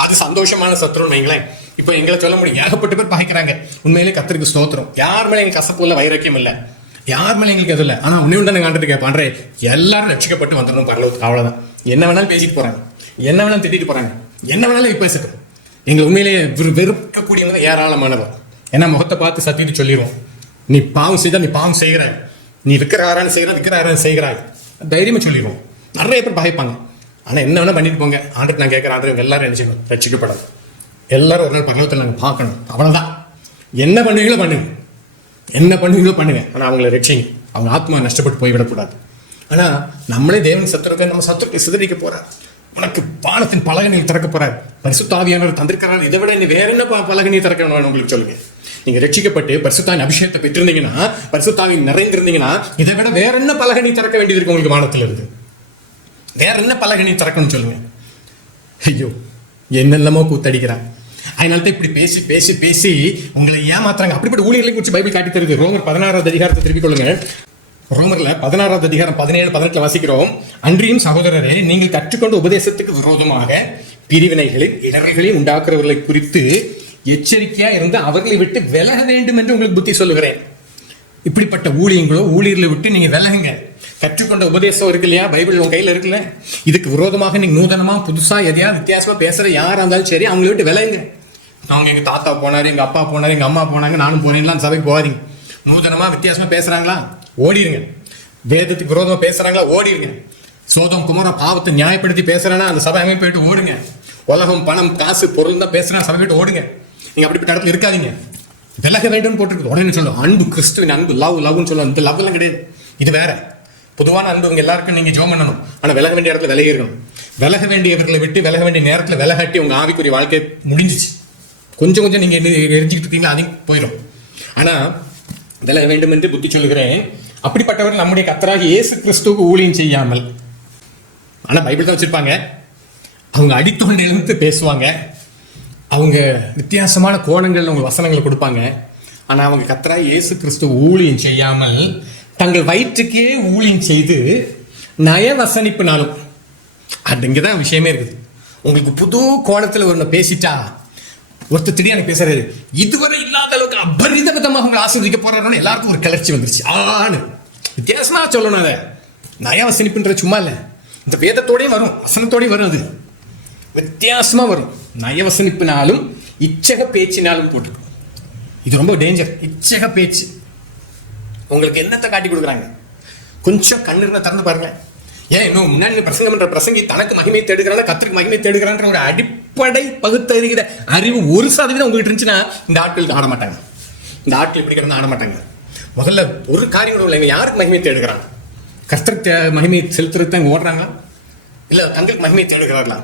அது சந்தோஷமான சத்ருன்னு வைங்களேன். இப்ப எங்களை சொல்ல முடியும், ஏகப்பட்ட பேர் பகைக்கிறாங்க. உண்மையிலே கர்த்தருக்கு ஸ்தோத்திரம். யார் மேலே எங்களுக்கு கசப்பு இல்லை, வைரக்கியம் இல்லை, யார் மேலே எங்களுக்கு எதுவும் இல்லை. ஆனா உன்னை உண்டான ஆண்டர் கேட்பான்றே, எல்லாரும் ரட்சிக்கப்பட்டு வந்துடணும் பரலோகத்துக்கு. அவ்வளவுதான். என்ன வேணாலும் பேசிட்டு போறாங்க, என்ன வேணாலும் திட்டிட்டு போறாங்க, என்ன வேணாலும் பேசட்டும். எங்களை உண்மையிலேயே வெறுக்கக்கூடியவங்க ஏராளமானவர். ஏன்னா முகத்தை பார்த்து சத்தியத்தை சொல்லிடுவோம். நீ பாவம் செய்தா நீ பாவம் செய்கிறாய், நீ விற்கிறாரான்னு செய்கிறாய் தைரியமா சொல்லிடுவோம். நிறைய பேர் பகைப்பாங்க. ஆனா என்ன வேணா பண்ணிட்டு போங்க, ஆண்டுக்கு நான் கேட்கிறேன், ஆண்டு எல்லாரும் என்ன செய்யணும், ரட்சிக்கப்படாது. எல்லாரும் ஒரு நாள் பரலோகத்தில் நாங்கள் பார்க்கணும். அவ்வளவுதான். என்ன பண்ணுவீங்களோ பண்ணுங்க. ஆனா அவங்களை ரட்சிங்க. அவங்க ஆத்மா நஷ்டப்பட்டு போய்விடக்கூடாது. ஆனா நம்மளே தேவன் சத்துருக்க, நம்ம சத்துருக்கை சிதறிக்க போறார். உனக்கு வானத்தின் பலகனில் திறக்க போறார். பரிசுத்த ஆவியானவர் தந்திருக்கிறார். இதை விட நீ வேற என்ன பலகனியை திறக்க வேணும் உங்களுக்கு சொல்லுங்க. நீங்க ரட்சிக்கப்பட்டு பரிசுத்தாவின் அபிஷேகத்தை பெற்றிருந்தீங்கன்னா, பரிசுத்தாவின் நிறைந்திருந்தீங்கன்னா, இதை விட வேற என்ன பலகனி திறக்க வேண்டியது இருக்கு உங்களுக்கு? வானத்தில் இருக்கு வேற என்ன பலகனி திறக்கணும்னு சொல்லுங்க. ஐயோ, என்னென்னமோ கூத்தடிக்கிறான். அதனால தான் இப்படி பேசி பேசி பேசி உங்களை ஏமாத்துறாங்க. அப்படிப்பட்ட ஊழியர்களை குறித்து பைபிள் காட்டி தருது. ரோமர் 16வது அதிகாரத்தை திருப்பிக் கொள்ளுங்க. ரோமர்ல 16வது அதிகாரம் 17-18 வாசிக்கிறோம். அன்றியும் சகோதரரே, நீங்கள் கற்றுக்கொண்ட உபதேசத்துக்கு விரோதமாக பிரிவினைகளின் இடர்களையும் உண்டாக்குறவர்களை குறித்து எச்சரிக்கையா இருந்து அவர்களை விட்டு விலக வேண்டும் என்று உங்களுக்கு புத்தி சொல்லுகிறேன். இப்படிப்பட்ட ஊழியர்களை விட்டு நீங்க விலகுங்க. கற்றுக்கொண்ட உபதேசம் இருக்கு இல்லையா, பைபிள் உங்க கையில இருக்குல்ல, இதுக்கு விரோதமாக நீங்க நூதனமா புதுசா எதையா வித்தியாசமா பேசுற யாரா இருந்தாலும் சரி, அவங்களை விட்டு விலகுங்க. அவங்க எங்க தாத்தா போனாரு, எங்க அப்பா போனாரு, எங்க அம்மா போனாங்க, நானும் போனீங்களா, சபைக்கு போகாதீங்க. நூதனமா வித்தியாசமா பேசுறாங்களா, ஓடிடுங்க. வேதத்துக்கு விரோதமா பேசுறாங்களா, ஓடிடுங்க. சோதம் குமார பாவத்தை நியாயப்படுத்தி பேசுறானா அந்த சபை அமைப்பு போயிட்டு ஓடுங்க. உலகம், பணம், காசு, பொருள் தான் பேசுறான், சபை போயிட்டு ஓடுங்க. நீங்க அப்படிப்பட்ட இடத்துல இருக்காதீங்க. விலக வேண்டும் போட்டுருக்கு. உடனே சொல்லுவோம் அன்பு, கிறிஸ்துவின் அன்பு, லவ்னு சொல்லுவோம். இந்த லவ் எல்லாம் கிடையாது, இது வேற பொதுவான அன்பு. உங்க எல்லாருக்கும் நீங்க ஜெபம் பண்ணணும். ஆனா விலக வேண்டிய இடத்துல விலகி இருக்கணும். விலக வேண்டியவர்களை விட்டு விலக வேண்டிய நேரத்துல விலகாட்டி உங்க ஆவிக்குரிய வாழ்க்கை முடிஞ்சிச்சு. கொஞ்சம் கொஞ்சம் நீங்க எரிஞ்சுக்கிட்டு இருக்கீங்களா, அதையும் போயிடும். ஆனா விலக வேண்டும் என்று புத்தி சொல்லுகிறேன். அப்படிப்பட்டவர் நம்முடைய கர்த்தராகிய இயேசு கிறிஸ்துவுக்கு ஊழியம் செய்யாமல், ஆனா பைபிள் தான் வச்சிருப்பாங்க, அவங்க அடித்தோண்டி எழுந்து பேசுவாங்க, அவங்க வித்தியாசமான கோணங்கள்ல அவங்க வசனங்களை கொடுப்பாங்க. ஆனா அவங்க கர்த்தராகிய இயேசு கிறிஸ்து ஊழியம் செய்யாமல் தங்கள் வயிற்றுக்கே ஊழியம் செய்து நயவசனிப்புனாலும், அது இங்கதான் விஷயமே இருக்குது. உங்களுக்கு புது கோணத்துல ஒன்று பேசிட்டா, ஒருத்தர் திடீர்னு எனக்கு பேசுறாரு, இதுவரை இல்லாத அளவுக்கு அபரிதமாக உங்களை ஆசீர்வதிக்க போறாருன்னு எல்லாருக்கும் ஒரு கிளர்ச்சி வந்துருச்சு. ஆனு வித்தியாசமா சொல்லணும். அதை நயவசனிப்புன்ற சும்மா இல்லை, இந்த வேதத்தோடய வரும், வசனத்தோடய வரும். அது வித்தியாசமா வரும். நயவசனிப்பினாலும் இச்சக பேச்சினாலும் போட்டுக்கும். இது ரொம்ப டேஞ்சர். இச்சக பேச்சு உங்களுக்கு என்னத்தை காட்டி கொடுக்குறாங்க? கொஞ்சம் கண்ணு திறந்து பாருங்க. ஏன் இன்னும் முன்னாடி பிரசங்கம் பண்ற பிரசங்கி தனக்கு மகிமை தேடுகிறாங்க, கர்த்தருக்கு மகிமை தேடுகிறான்ற ஒரு அடிப்படை பகுத்தறிகிற அறிவு 1% உங்ககிட்ட இருந்துச்சுன்னா இந்த ஆட்களுக்கு ஆட மாட்டாங்க. இந்த ஆட்கள் இப்படி கிடந்து ஆட மாட்டாங்க. முதல்ல ஒரு காரியம் இல்லைங்க, யாருக்கு மகிமை தேடுகிறாங்க? கர்த்தருக்கு மகிமை செலுத்துறது ஓடுறாங்களா, இல்ல தங்களுக்கு மகிமை தேடுகிறார்களா?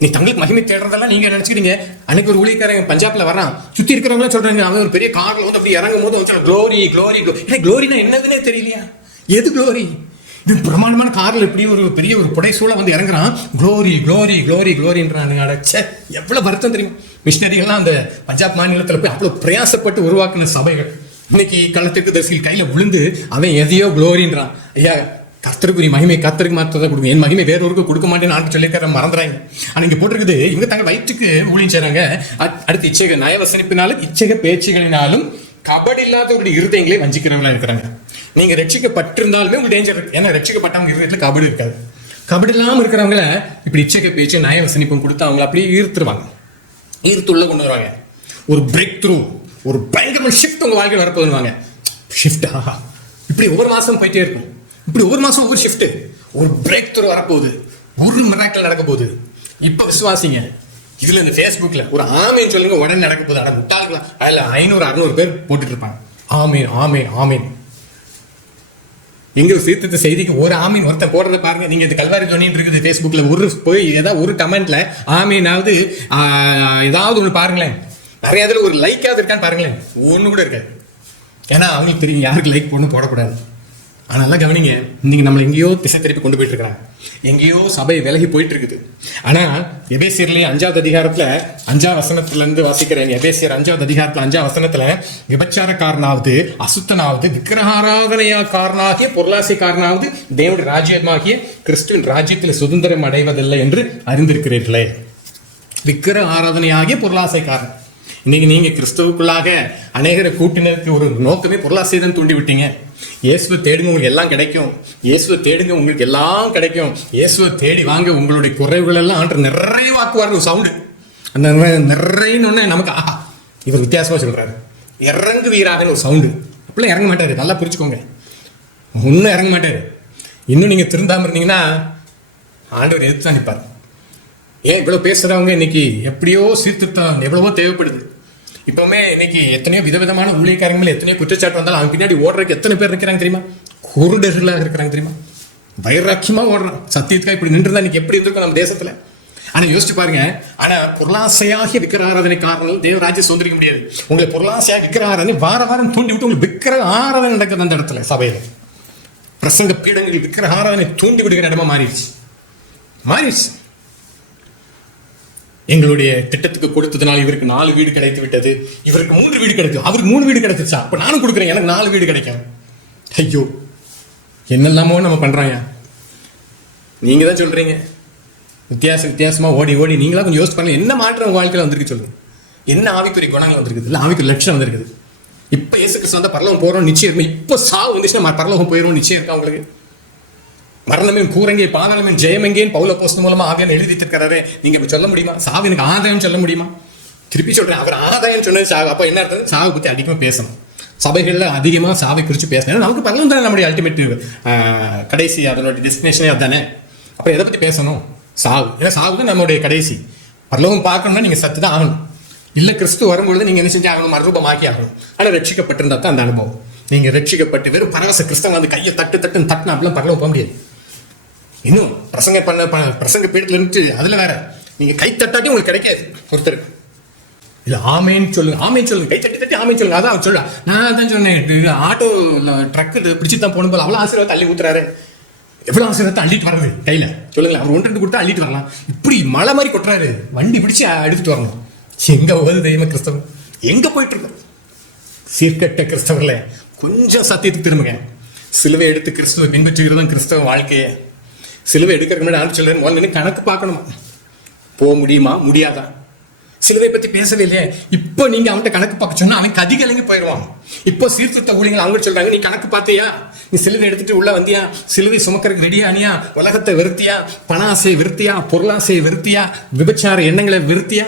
நீ தங்களுக்கு மகிமை தேடுறதெல்லாம் நீங்க நினைச்சுக்கிறீங்க. அன்னைக்கு ஒரு ஊழியக்காரங்க பஞ்சாப்ல வரான், சுத்தி இருக்கிறவங்க சொல்றாங்க, அவன் ஒரு பெரிய கார்ல வந்து அப்படி இறங்கும் போது க்ளோரி க்ளோரி க்ளோரினா என்னதுன்னே தெரியலையா? எது க்ளோரி? இது பிரமாண்டமான கார்ல இப்படி ஒரு பெரிய ஒரு புடைசூழ வந்து இறங்குறான், க்ளோரி க்ளோரி க்ளோரி க்ளோரின்றானுங்க. அடைச்ச எவ்வளவு வருத்தம் தெரியுமா? மிஷினரிகள்லாம் அந்த பஞ்சாப் மாநிலத்துல போய் அவ்வளவு பிரயாசப்பட்டு உருவாக்கின சபைகள் இன்னைக்கு களத்திற்கு தரிசிகள் கையில விழுந்து அவன் எதையோ க்ளோரின்றான். ஐயா, கர்த்தருக்கு மகிமை கர்த்தருக்கு மாற்றத்தை கொடுங்க, என் மகிமை வேறொருக்கு கொடுக்க மாட்டேன்னு நான் சொல்லியிருக்கிற மறந்துறாங்க. ஆனா இங்க போட்டிருக்குது, இவங்க தங்கள் வயிற்றுக்கு ஊழியம் செய்றாங்க. அடுத்து இச்சக நயவசனிப்பினாலும் இச்சக பேச்சுகளினாலும் கபடி இல்லாதவருடைய இருதயங்களே வஞ்சிக்கிறவங்களா இருக்கிறாங்க. நீங்க ரட்சிக்கப்பட்டிருந்தாலுமே உங்களுக்கு டேஞ்சர் இருக்கு. ஏன்னா ரட்சிக்கப்பட்டவங்க இருதயத்துல கபடி இருக்காது. கபடி இல்லாம இருக்கிறவங்கள இப்படி இச்சக பேச்சு நயவசனிப்பும் கொடுத்து அவங்களை அப்படியே ஈர்த்துருவாங்க, ஈர்த்துள்ள கொண்டு வருவாங்க. ஒரு பிரேக் த்ரூ, ஒரு பயங்கரமான ஷிஃப்ட் உங்க வாழ்க்கையில் வரப்போதுவாங்க. ஷிஃப்ட் இப்படி ஒவ்வொரு மாசம் போயிட்டே இருக்கும். இப்படி ஒவ்வொரு மாசம் ஒவ்வொரு ஷிஃப்ட், ஒரு பிரேக் த்ரூ வரப்போகுது, ஒரு மிராக்கிள் நடக்க போகுது. இப்ப விசுவாசிங்க. இதுல இந்த Facebookல ஒரு ஆமீன் சொல்லுங்க, உடனே நடக்க போகுது. அட முட்டாளுக்கலாம், அதுல 500-600 பேர் போட்டுட்டு இருப்பாங்க ஆமீன் ஆமீன் ஆமீன். எங்க சீர்திருத்த செய்திக்கு ஒரு ஆமீன் ஒருத்தன் போடுறத பாருங்க. நீங்க இந்த கல்வாரி சொன்னிட்டு இருக்குது Facebookல ஒரு போய் ஏதாவது ஒரு கமெண்ட்ல ஆமீனாவது ஏதாவது ஒன்று பாருங்களேன். நிறைய இதுல ஒரு லைக்காவது இருக்கான்னு பாருங்களேன், ஒண்ணு கூட இருக்காது. ஏன்னா அவங்களுக்கு தெரியும் யாருக்கு லைக் போடக்கூடாது. ஆனால் கவனிங்க, இன்னைக்கு நம்மளை எங்கேயோ திசை திருப்பி கொண்டு போயிட்டு இருக்கிறாங்க, எங்கேயோ சபை விலகி போயிட்டு இருக்குது. ஆனா எபேசியர்லயே 5வது அதிகாரத்துல 5ஆம் வசனத்துல இருந்து வாசிக்கிறேன். எபேசியர் 5வது அதிகாரத்துல 5ஆம் வசனத்துல, விபச்சாரக்காரனாவது அசுத்தனாவது விக்கிரகாராதனையாக்காரனாகிய பொருளாசைக்காரனாவது தேவனுடைய ராஜ்யமாகிய கிறிஸ்துவின் ராஜ்யத்தில் சுதந்திரம் அடைவதில்லை என்று அறிந்திருக்கிறீர்களே. விக்கிர ஆராதனையாகிய பொருளாசைக்காரன். இன்னைக்கு நீங்க கிறிஸ்துவுக்குள்ளாக அநேகரை கூட்டினருக்கு ஒரு நோக்கமே பொருளாசை தான் தூண்டி விட்டீங்க. இயேசுவை தேடுங்க, உங்களுக்கு எல்லாம் கிடைக்கும். இயேசுவை தேடுங்க, உங்களுக்கு எல்லாம் கிடைக்கும். இயேசுவை தேடி வாங்க, உங்களுடைய குறைவுகள் எல்லாம் ஆண்டு நிறைய வாக்குவார்கள் சவுண்டு. அந்த நிறையன்னு நமக்கு ஆஹா இவர் வித்தியாசமா சொல்றாரு, இறங்கு வீராகன்னு ஒரு சவுண்டு. அப்படிலாம் இறங்க மாட்டாரு, நல்லா புரிச்சுக்கோங்க. முன்னும் இறங்க மாட்டாரு. இன்னும் நீங்க திருந்தாம இருந்தீங்கன்னா ஆண்டவர் எதிர்த்து தான் நிற்பார். ஏன் இவ்வளவு பேசுறவங்க இன்னைக்கு எப்படியோ சீர்திருத்தம் எவ்வளவோ தேவைப்படுது. இப்பவுமே இன்னைக்கு எத்தனையோ விதவிதமான ஊழியக்காரங்க எத்தனையோ குற்றச்சாட்டு வந்தாலும் அவங்க பின்னாடி ஓடுறதுக்கு எத்தனை பேர் இருக்கிறாங்க தெரியுமா? குருடர்களாக இருக்கிறாங்க தெரியுமா? வைராக்கியமா ஓடுறான். சத்தியத்துக்காக இப்படி நின்றுதான் இன்னைக்கு எப்படி இருந்திருக்கும் நம்ம தேசத்துல. ஆனா யோசிச்சு பாருங்க. ஆனா பொருளாசையாக விக்கிர ஆராதனை காரணம் தேவராஜ்யம் சுதந்திரிக்க முடியாது. உங்களை பொருளாசையாக விக்கிர ஆராதனை வார வாரம் தூண்டி விட்டு உங்களுக்கு விக்கிர ஆராதனை நடக்குது. அந்த இடத்துல சபையில பிரசங்க பீடங்கள் விக்கிர ஆராதனை தூண்டி விடுகிற இடமா மாறிடுச்சு. எங்களுடைய திட்டத்துக்கு கொடுத்ததுனால இவருக்கு 4 வீடு கிடைத்து விட்டது, இவருக்கு 3 வீடு கிடைக்கும், அவருக்கு 3 வீடு கிடைச்சிச்சா, அப்ப நானும் கொடுக்குறேன், எனக்கு 4 வீடு கிடைக்கும். ஐயோ, என்னெல்லாமோ நம்ம பண்றாங்க. நீங்க தான் சொல்றீங்க வித்தியாசமா ஓடி நீங்களா கொஞ்சம் யோசிச்சு பண்ணல. என்ன மாற்றம் உங்க வாழ்க்கையில வந்திருக்கு சொல்லுங்க. என்ன ஆவிக்குரிய குணங்கள் வந்திருக்குது, இல்ல ஆவிக்குரிய லட்சணம் வந்திருக்குது. இப்ப இயேசு கிறிஸ்து வந்தா பரலோகம் போறோம் நிச்சயம் இருக்கு. இப்ப சாவு வந்துச்சுன்னா பரலோகம் போயிடும் நிச்சயம் இருக்கா உங்களுக்கு? மரணமே கூரங்கே பாதாளமே ஜெயமெங்கேன்னு பவுல் அப்போஸ்தலன் மூலமா ஆவியானவர் எழுதிட்டிருக்காரு. நீங்க இப்ப சொல்ல முடியுமா சாவு எனக்கு ஆதாயம் சொல்ல முடியுமா? திருப்பி சொல்றேன், அவர் ஆதாயம் சொன்னது சாவு. அப்ப என்ன அர்த்தம்? சாவை பத்தி அதிகமா பேசணும், சபைகள்ல அதிகமா சாவை குறித்து பேசணும். நமக்கு பரலோகம் தானே நம்முடைய அல்டிமேட் கடைசி, அதனுடைய டெஸ்டினேஷனே அதுதானே. அப்ப எதை பத்தி பேசணும்? சாவு. ஏன்னா சாவு தான் நம்மளுடைய கடைசி. பரலோகம் பார்க்கணும்னா நீங்க சத்து தான் ஆகணும். இல்ல கிறிஸ்து வரும்பொழுது நீங்க என்ன செஞ்சு ஆகணும்? மறுரூபமாக்கி ஆகணும். ஆனா ரட்சிக்கப்பட்டிருந்தா தான் அந்த அனுபவம். நீங்க ரட்சிக்கப்பட்டு வெறும் பரவச கிறிஸ்தவங்க வந்து கையை தட்டுன்னு தட்டுனா அப்படிலாம் பரலோகம் போக முடியாது. இன்னும் பிரசங்க பீடத்துல இருந்து அதுல வேற நீங்க கை தட்டாட்டி உங்களுக்கு கிடைக்காது. ஒருத்தர் இல்ல ஆமேன்னு சொல்லுங்க, கை தட்டி ஆமேன்னு சொல்லுங்க. அதான் சொல்ல நான் தான் சொன்னேன், ஆட்டோ ட்ரக்கு பிடிச்சி தான் போகணும் போல அவ்வளவு ஆசீர்வாதத்தை அள்ளி ஊத்துறாரு. எவ்வளவு ஆசீர்வாதத்தை அள்ளிட்டு வர்றது கையில சொல்லுங்களேன். அவர் 1-2 கொடுத்தா அள்ளிட்டு வரலாம். இப்படி மழை மாதிரி கொட்டுறாரு, வண்டி பிடிச்சி எடுத்துட்டு வரணும். எங்க போகுது தெய்வ கிறிஸ்தவம்? எங்க போயிட்டு இருக்கோம்? சீர்கட்ட கிறிஸ்தவர்ல கொஞ்சம் சத்தியத்துக்கு திரும்புங்க. சிலுவை எடுத்து கிறிஸ்துவை பின்பற்றுகிறது தான் கிறிஸ்தவ வாழ்க்கையே. சிலுவை எடுக்கிறதுக்கு முன்னாடி ஆண்டு சொல்றேன், முதல்ல கணக்கு பார்க்கணுமா? போக முடியுமா முடியாதா? சிலுவை பத்தி பேசவே இல்லையே. இப்போ நீங்க அவன்கிட்ட கணக்கு பார்க்க சொன்னா அவன் கதிகலங்கி போயிடுவான். இப்போ சீர்திருத்த ஊழியர்கள் அவங்க சொல்றாங்க, நீ கணக்கு பார்த்தியா? நீ சிலுவை எடுத்துட்டு உள்ள வந்தியா? சிலுவை சுமக்கிறதுக்கு ரெடியானியா? உலகத்தை வெறுத்தியா? பண ஆசையை வெறுத்தியா? பொருளாசையை வெறுத்தியா? விபச்சார எண்ணங்களை வெறுத்தியா?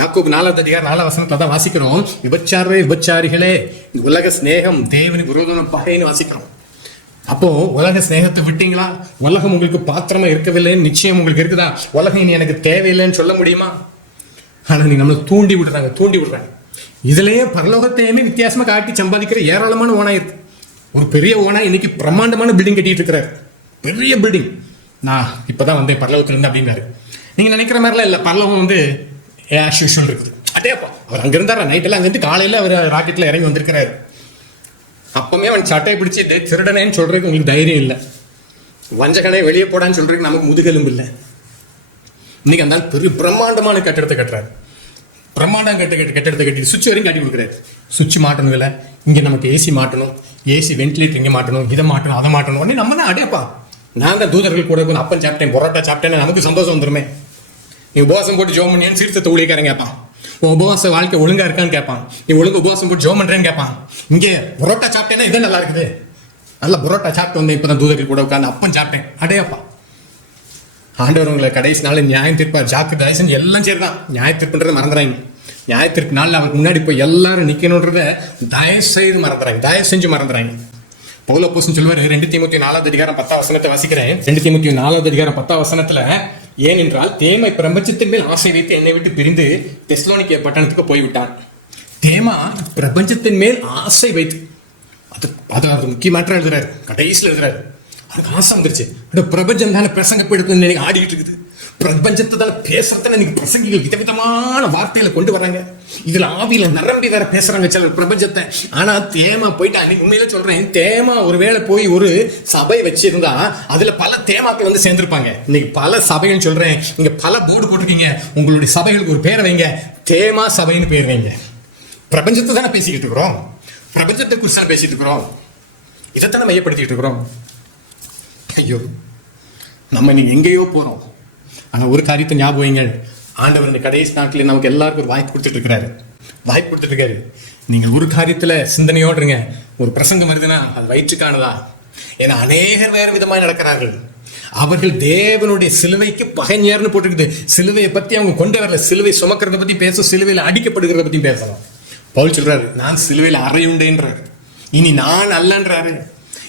யாக்கோபு 4:4 தான் வாசிக்கிறோம். விபச்சாரிகளே, உலக ஸ்நேகம் தேவனுக்கு விரோதமான பகைன்னு வாசிக்கிறோம். அப்போ உலக ஸ்நேகத்தை விட்டீங்களா? உலகம் உங்களுக்கு பாத்திரமா இருக்கவில்லைன்னு நிச்சயம் உங்களுக்கு இருக்குதா? உலகம் இனி எனக்கு தேவையில்லைன்னு சொல்ல முடியுமா? ஆனா நீ நம்மளை தூண்டி விடுறாங்க. இதுலயே பரலோகத்தையுமே வித்தியாசமா காட்டி சம்பாதிக்கிற ஏராளமான ஓனா இருக்கு. ஒரு பெரிய ஓனா இன்னைக்கு பிரம்மாண்டமான பில்டிங் கட்டிட்டு இருக்கிறாரு, பெரிய பில்டிங். நான் இப்பதான் வந்து பரலோகத்துல இருந்து அப்படின்னாரு. நீங்க நினைக்கிற மாதிரிலாம் இல்ல, பரலோகம் வந்து ஆஸ் யூஷுவல் இருக்குது. அடேப்பா, அவர் அங்க இருந்தாரா? நைட்டெல்லாம் அங்கிருந்து காலையில அவர் ராக்கெட்ல இறங்கி வந்திருக்கிறாரு. அப்பமே அவன் சட்டையை பிடிச்சி திருடனேன்னு சொல்றதுக்கு உங்களுக்கு தைரியம் இல்லை, வஞ்சகனை வெளியே போடான்னு சொல்றதுக்கு நமக்கு முதுகெலும்பு இல்லை. இன்னைக்கு அந்த பெரிய பிரம்மாண்டமான கட்டிடத்தை கட்டுறாரு. பிரம்மாண்டம் கட்டிடத்தை கட்டி சுவிட்ச் வரைக்கும் கட்டி கொடுக்குறாரு. சுவிட்ச் மாட்டணும், இல்லை இங்க நமக்கு ஏசி மாட்டணும், ஏசி வென்டிலேட்டர் இங்கே மாட்டணும், இதை மாட்டணும், அதை மாட்டணும். உடனே நம்ம தான் அடேப்பா, நான் தான் தூதர்கள் கூட அப்பன் சாப்பிட்டேன், பொரோட்டா சாப்பிட்டேன்னு நமக்கு சந்தோஷம் வந்துருமே. நீ உபவாசம் போட்டு ஜோம் பண்ணியான்னு சீர்திருத்த ஊழியக்காரன் கேட்பான். உன் உபவாச வாழ்க்கை ஒழுங்கா இருக்கான்னு கேட்பான். நீ ஒழுங்கு உபவாசம் போட்டு ஜோம் பண்றேன்னு கேட்பான். இங்கே பொரோட்டா சாப்பிட்டேன்னா இதே நல்லா இருக்குது, நல்லா பொரோட்டா சாப்பிட்டு வந்தேன், இப்பதான் தூதர்கள் கூட உட்காந்து அப்பன் சாப்பிட்டேன். அடையப்பா, ஆண்டவர் உங்களை கடைசி நாள் நியாயம் தீர்ப்பார். ஜாக்கு தயசன் எல்லாம் சரிதான், நியாய தீர்ப்புன்றதை மறந்துறாங்க. நியாய தீர்ப்பு நாளில் அவருக்கு முன்னாடி போய் எல்லாரும் நிக்கணும்ன்றத தயவு செஞ்சு மறந்துறாங்க. பவுல் அப்போஸ்தலன் சொல்லுவாரு, 2 தீமோத்தேயு 4:10 வாசிக்கிறேன். 2 தீமோத்தேயு 4:10 ஏனென்றால் தேமா பிரபஞ்சத்தின் மேல் ஆசை வைத்து என்னை விட்டு பிரிந்து தெசலோனிக்கே பட்டணத்துக்கு போய்விட்டான். தேமா பிரபஞ்சத்தின் மேல் ஆசை வைத்து, அது முக்கியமாற்றம் எழுதுறாரு, கடைசியில் எழுதுறாரு. அதுக்கு ஆசை வந்துருச்சு. பிரபஞ்சம் தானே பிரசங்க போயிட்டு ஆடிக்கிட்டு இருக்குது, பிரபஞ்சத்தை தானே பேசுறதானே இன்னைக்கு பிரசங்கிகள் விதவிதமான வார்த்தையில கொண்டு வராங்க. இதுல ஆவியில நிரம்பி வேற பேசுறாங்க சிலர் பிரபஞ்சத்தை. ஆனா தேமா போயிட்டு அன்னைக்கு உண்மையில சொல்றேன், தேமா ஒருவேளை போய் ஒரு சபை வச்சிருந்தா அதுல பல தேமாக்கள் வந்து சேர்ந்திருப்பாங்க. இன்னைக்கு பல சபைன்னு சொல்றேன், நீங்க பல போர்டு போட்டிருக்கீங்க, உங்களுடைய சபைகளுக்கு ஒரு பேரை வைங்க, தேமா சபைன்னு பேர் வைங்க. பிரபஞ்சத்தை தானே பேசிக்கிட்டு இருக்கிறோம், பிரபஞ்சத்தை குறிச்சு பேசிட்டு இருக்கிறோம், இதைத்தானே மையப்படுத்திட்டு இருக்கிறோம். ஐயோ, நம்ம நீங்க எங்கேயோ போறோம். ஆனா ஒரு காரியத்தை ஞாபகம் வைங்க, ஆண்டவர் இந்த கடைசி நாட்களில் நமக்கு எல்லாருக்கும் ஒரு வாய்ப்பு கொடுத்துட்டு இருக்காரு. நீங்க ஒரு காரியத்துல சிந்தனையோடு இருங்க. ஒரு பிரசங்கம் வருதுன்னா அது வயிற்றுக்கானதா? ஏன்னா அநேகர் வேறு விதமாய் நடக்கிறார்கள். அவர்கள் தேவனுடைய சிலுவைக்கு பகைஞர்னு போட்டுருக்குது. சிலுவையை பத்தி அவங்க கொண்டு வரல, சிலுவை சுமக்கிறத பத்தி பேச, சிலுவையில் அடிக்கப்படுகிறத பத்தி பேசணும். பவுல் சொல்றாரு, நான் சிலுவையில் அறையுண்டேன்றாரு, இனி நான் அல்லன்றாரு.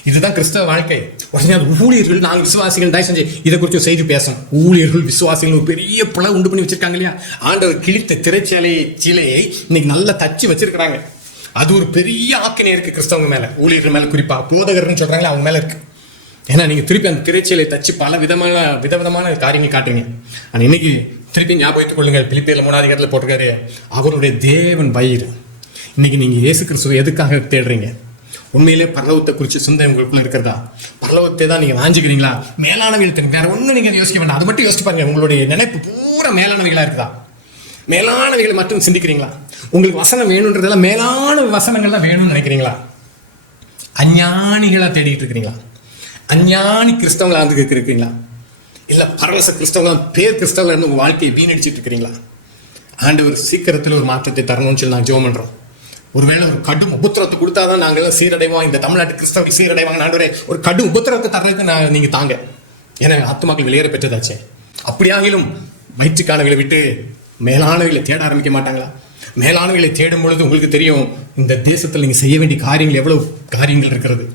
இதுதான் கிறிஸ்தவ வாழ்க்கை. உடனே அது ஊழியர்கள், நாங்கள் விசுவாசிகள் தயவு செஞ்சு இதை குறித்து செய்தி பேசணும். ஊழியர்கள் விசுவாசிகள் ஒரு பெரிய புல உண்டு பண்ணி வச்சிருக்காங்க இல்லையா? ஆண்டவர் கிழித்த திரைச்சீலையை இன்னைக்கு நல்லா தச்சு வச்சிருக்கிறாங்க. அது ஒரு பெரிய ஆக்கினை இருக்கு கிறிஸ்தவங்க மேல, ஊழியர்கள் மேல, குறிப்பா போதகர்னு சொல்றாங்களே அவங்க மேல இருக்கு. ஏன்னா நீங்க திருப்பி அந்த திரைச்சீலை தச்சு பல விதவிதமான காரியங்கள் காட்டுறீங்க. ஆனா இன்னைக்கு திருப்பி ஞாபகத்துக் கொள்ளுங்க, பிலிப்பியர் 3:8 போட்டிருக்காரு, அவருடைய தேவன் வயிறு. இன்னைக்கு நீங்க இயேசு கிறிஸ்துவை எதுக்காக தேடுறீங்க? உண்மையிலே பரலோகத்தை குறித்து சிந்தனை உங்களுக்குள்ள இருக்கிறதா? பரலோகத்தை தான் நீங்க வாஞ்சிக்கிறீங்களா? மேலானவைகள் வேற ஒண்ணு நீங்க யோசிக்க வேண்டாம், அது மட்டும் யோசிச்சு பாருங்க. உங்களுடைய நினைப்பு பூரா மேலானவைகளா இருக்குதா? மேலானவைகளை மட்டும் சிந்திக்கிறீங்களா? உங்களுக்கு வசனம் வேணுன்றதெல்லாம் மேலான வசனங்கள் தான் வேணும்னு நினைக்கிறீங்களா? அஞ்ஞானிகளா தேடிட்டு இருக்கிறீங்களா? அஞ்ஞானி கிறிஸ்தவங்களா வந்து இருக்கிறீங்களா? இல்ல பரவச கிறிஸ்தவங்களா, பேர் கிறிஸ்தவங்களா உங்க வாழ்க்கையை வீணடிச்சிட்டு இருக்கிறீங்களா? ஆண்டவர் சீக்கிரத்தில் ஒரு மாற்றத்தை தரணும்னு சொல்லி நாங்கள் ஜெபம் பண்றோம். ஒருவேளை ஒரு கடும் உபத்திரத்தை கொடுத்தாதான் நாங்கள் சீரடைவோம், இந்த தமிழ்நாட்டு கிறிஸ்தவர்கள் சீரடைவாங்க. ஆண்டவரே, ஒரு கடும் உபத்திரத்தை தர்றதுக்கு நீங்க தாங்க. ஏன்னா ஆத்துமாக்கள் வெளியேற பெற்றதாச்சே. அப்படியாகிலும் வயிற்றுக்கானவர்களை விட்டு மேலானவர்களை தேட ஆரம்பிக்க மாட்டாங்களா? மேலானவர்களை தேடும் பொழுது உங்களுக்கு தெரியும், இந்த தேசத்தில் நீங்க செய்ய வேண்டிய காரியங்கள் எவ்வளவு காரியங்கள் இருக்கிறது.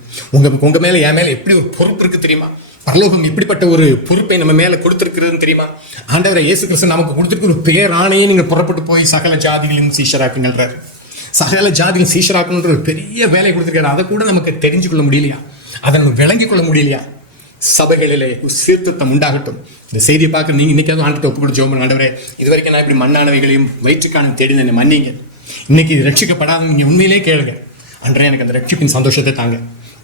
உங்க மேல என் மேல எப்படி ஒரு பொறுப்பு இருக்கு தெரியுமா? பரலோகம் எப்படிப்பட்ட ஒரு பொறுப்பை நம்ம மேல கொடுத்திருக்கிறதுன்னு தெரியுமா? ஆண்டவரை இயேசு கிறிஸ்து நமக்கு கொடுத்திருக்கிற ஒரு பேராணையே நீங்க புறப்பட்டு போய் சகல ஜாதிகளையும் சீஷராக்குங்கள்றாரு. சகல ஜாதிகளும் சீஷராக்கணுன்ற ஒரு பெரிய வேலையை கொடுத்திருக்காரு. அதை கூட நமக்கு தெரிஞ்சு கொள்ள முடியலையா? அதை நம்ம விளங்கிக் கொள்ள முடியலையா? சபைகளிலே சீர்திருத்தம் உண்டாகட்டும். இந்த செய்தியை பார்க்க நீங்க இன்னைக்காவது ஆண்டு ஒப்பு கூட ஜெபம். ஆண்டவரே, இது வரைக்கும் நான் இப்படி மண்ணானவைகளையும் வயிற்றுக்கான தேடி என்னை மன்னிங்க. இன்னைக்கு இது ரட்சிக்கப்படாத நீங்க உண்மையிலே கேளுங்க. அன்றே எனக்கு அந்த ரட்சிப்பின் சந்தோஷத்தை தாங்க.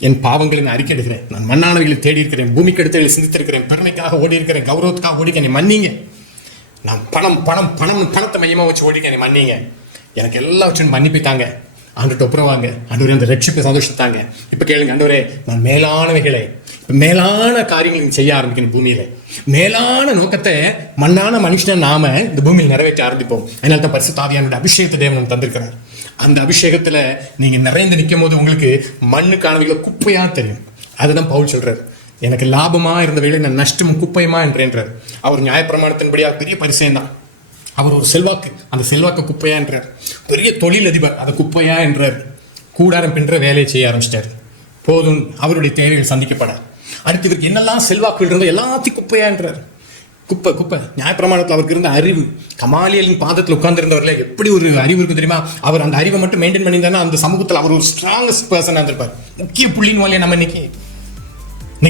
என் பாவங்களை நான் அறிக்கையிடுகிறேன். நான் மண்ணானவைகளை தேடி இருக்கிறேன், பூமிக்கு அடுத்தவர்களை சிந்தித்திருக்கிறேன், பெருமைக்காக ஓடி இருக்கிறேன், கௌரவத்துக்காக ஓடி என்னை மன்னிங்க. நான் பணத்தை மையமா வச்சு ஓடி என்னை மன்னிங்க. எனக்கு எல்லாவற்றையும் மன்னிப்பை தாங்க. ஆண்டு ஒப்புரவாங்க. ஆண்டவரே, அந்த ரட்சிப்பு சந்தோஷத்தாங்க. இப்ப கேளுங்க, ஆண்டவரே, நான் மேலானவைகளை, மேலான காரியங்கள் செய்ய ஆரம்பிக்கணும். பூமியில மேலான நோக்கத்தை மண்ணான மனுஷனை நாம இந்த பூமியில் நிறைவேற்ற ஆரம்பிப்போம். அதனால தான் பரிசுத்த ஆவியானவருடைய அபிஷேகத்தை தேவன் தந்திருக்கிறார். அந்த அபிஷேகத்துல நீங்க நிறைந்து நிற்கும் போது உங்களுக்கு மண்ணுக்கானவைகளை குப்பையா தெரியும். அதுதான் பவுல் சொல்றாரு, எனக்கு லாபமா இருந்த வேலை நான் நஷ்டமும் குப்பையுமா என்றார். அவர் நியாயப்பிரமாணத்தின்படியா பெரிய பரிசயம் தான். அவர் ஒரு செல்வாக்கு, அந்த செல்வாக்கு குப்பையா என்றார். பெரிய தொழில் அதிபர், அதை குப்பையா என்றார். கூடாரம் பின்ற வேலையை செய்ய ஆரம்பிச்சிட்டார். போதும், அவருடைய தேவைகள் சந்திக்கப்பட. அடுத்து இவருக்கு என்னெல்லாம் செல்வாக்குகள் இருந்தோ எல்லாத்தையும் குப்பையா என்றார். குப்பை குப்பை. நியாயப்பிரமாணத்தில் அவருக்கு இருந்த அறிவு, கமாலியலின் பாதத்தில் உட்கார்ந்து இருந்தவர்ல எப்படி ஒரு அறிவு இருக்கு தெரியுமா? அவர் அந்த அறிவை மட்டும் மெயின்டைன் பண்ணியிருந்தாருன்னா அந்த சமூகத்தில் அவர் ஒரு ஸ்ட்ராங்கஸ்ட் பர்சனாக இருந்திருப்பார். முக்கிய புள்ளின் வாலியா நம்ம இன்னைக்கு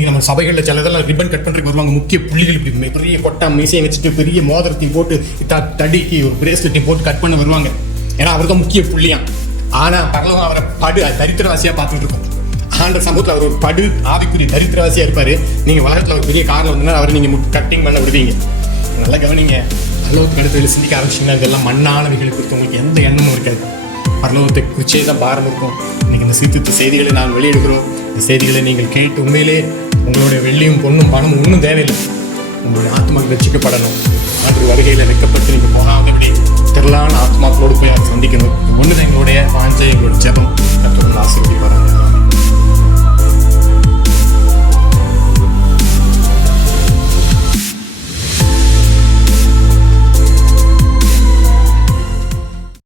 நம்ம சபைகளில் சில இதெல்லாம் ரிப்பன் கட் பண்ணுறதுக்கு வருவாங்க. முக்கிய புள்ளிகள் பெரிய கொட்டா மீசையை வச்சுட்டு பெரிய மோதிரத்தையும் போட்டு தடிக்கு ஒரு பிரேஸ்லெட்டையும் போட்டு கட் பண்ண வருவாங்க. ஏன்னா அவர் தான் முக்கிய புள்ளியா. ஆனா பரலோகம் அவரை தரித்திரவாசியா பார்த்துட்டு இருக்கோம். ஆண்ட சமூகத்தில் அவர் ஒரு ஆவிக்குரிய தரித்திரவாசியா இருப்பாரு. நீங்க உலகத்துல ஒரு பெரிய காரில் வந்தீங்கன்னா அவரை நீங்க கட்டிங் பண்ண விடுவீங்க. நல்லா கவனிங்க. பரலோகத்துக்கு அடுத்தவர்கள் சிந்திக்க ஆரம்பிச்சிங்கன்னா இதெல்லாம் மண்ணானவைகளை குறித்து உங்களுக்கு எந்த எண்ணமும் இருக்காது. பரலோகத்தை குறிச்சே தான் பாரம் இருக்கும். இன்னைக்கு இந்த சீர்திருத்த செய்திகளை நாங்கள் வெளியிடுகிறோம். இந்த செய்திகளை நீங்கள் கேட்டு உண்மையிலே உங்களுடைய வெள்ளியும் பொண்ணும் பணமும் ஒன்றும் தேவையில்லை. உங்களுடைய ஆத்மாக்கள் ரட்சிக்கப்படணும். ஆண்டு வருகையில் வைக்கப்பட்டு நீங்கள் போகாதபடி திரளான ஆத்மாக்களோடு போய் அதை சந்திக்கணும். ஒன்று எங்களுடைய வாஞ்சை, எங்களோட ஜெபம். கர்த்தர் ஆசீர்வதிப்பாராங்க.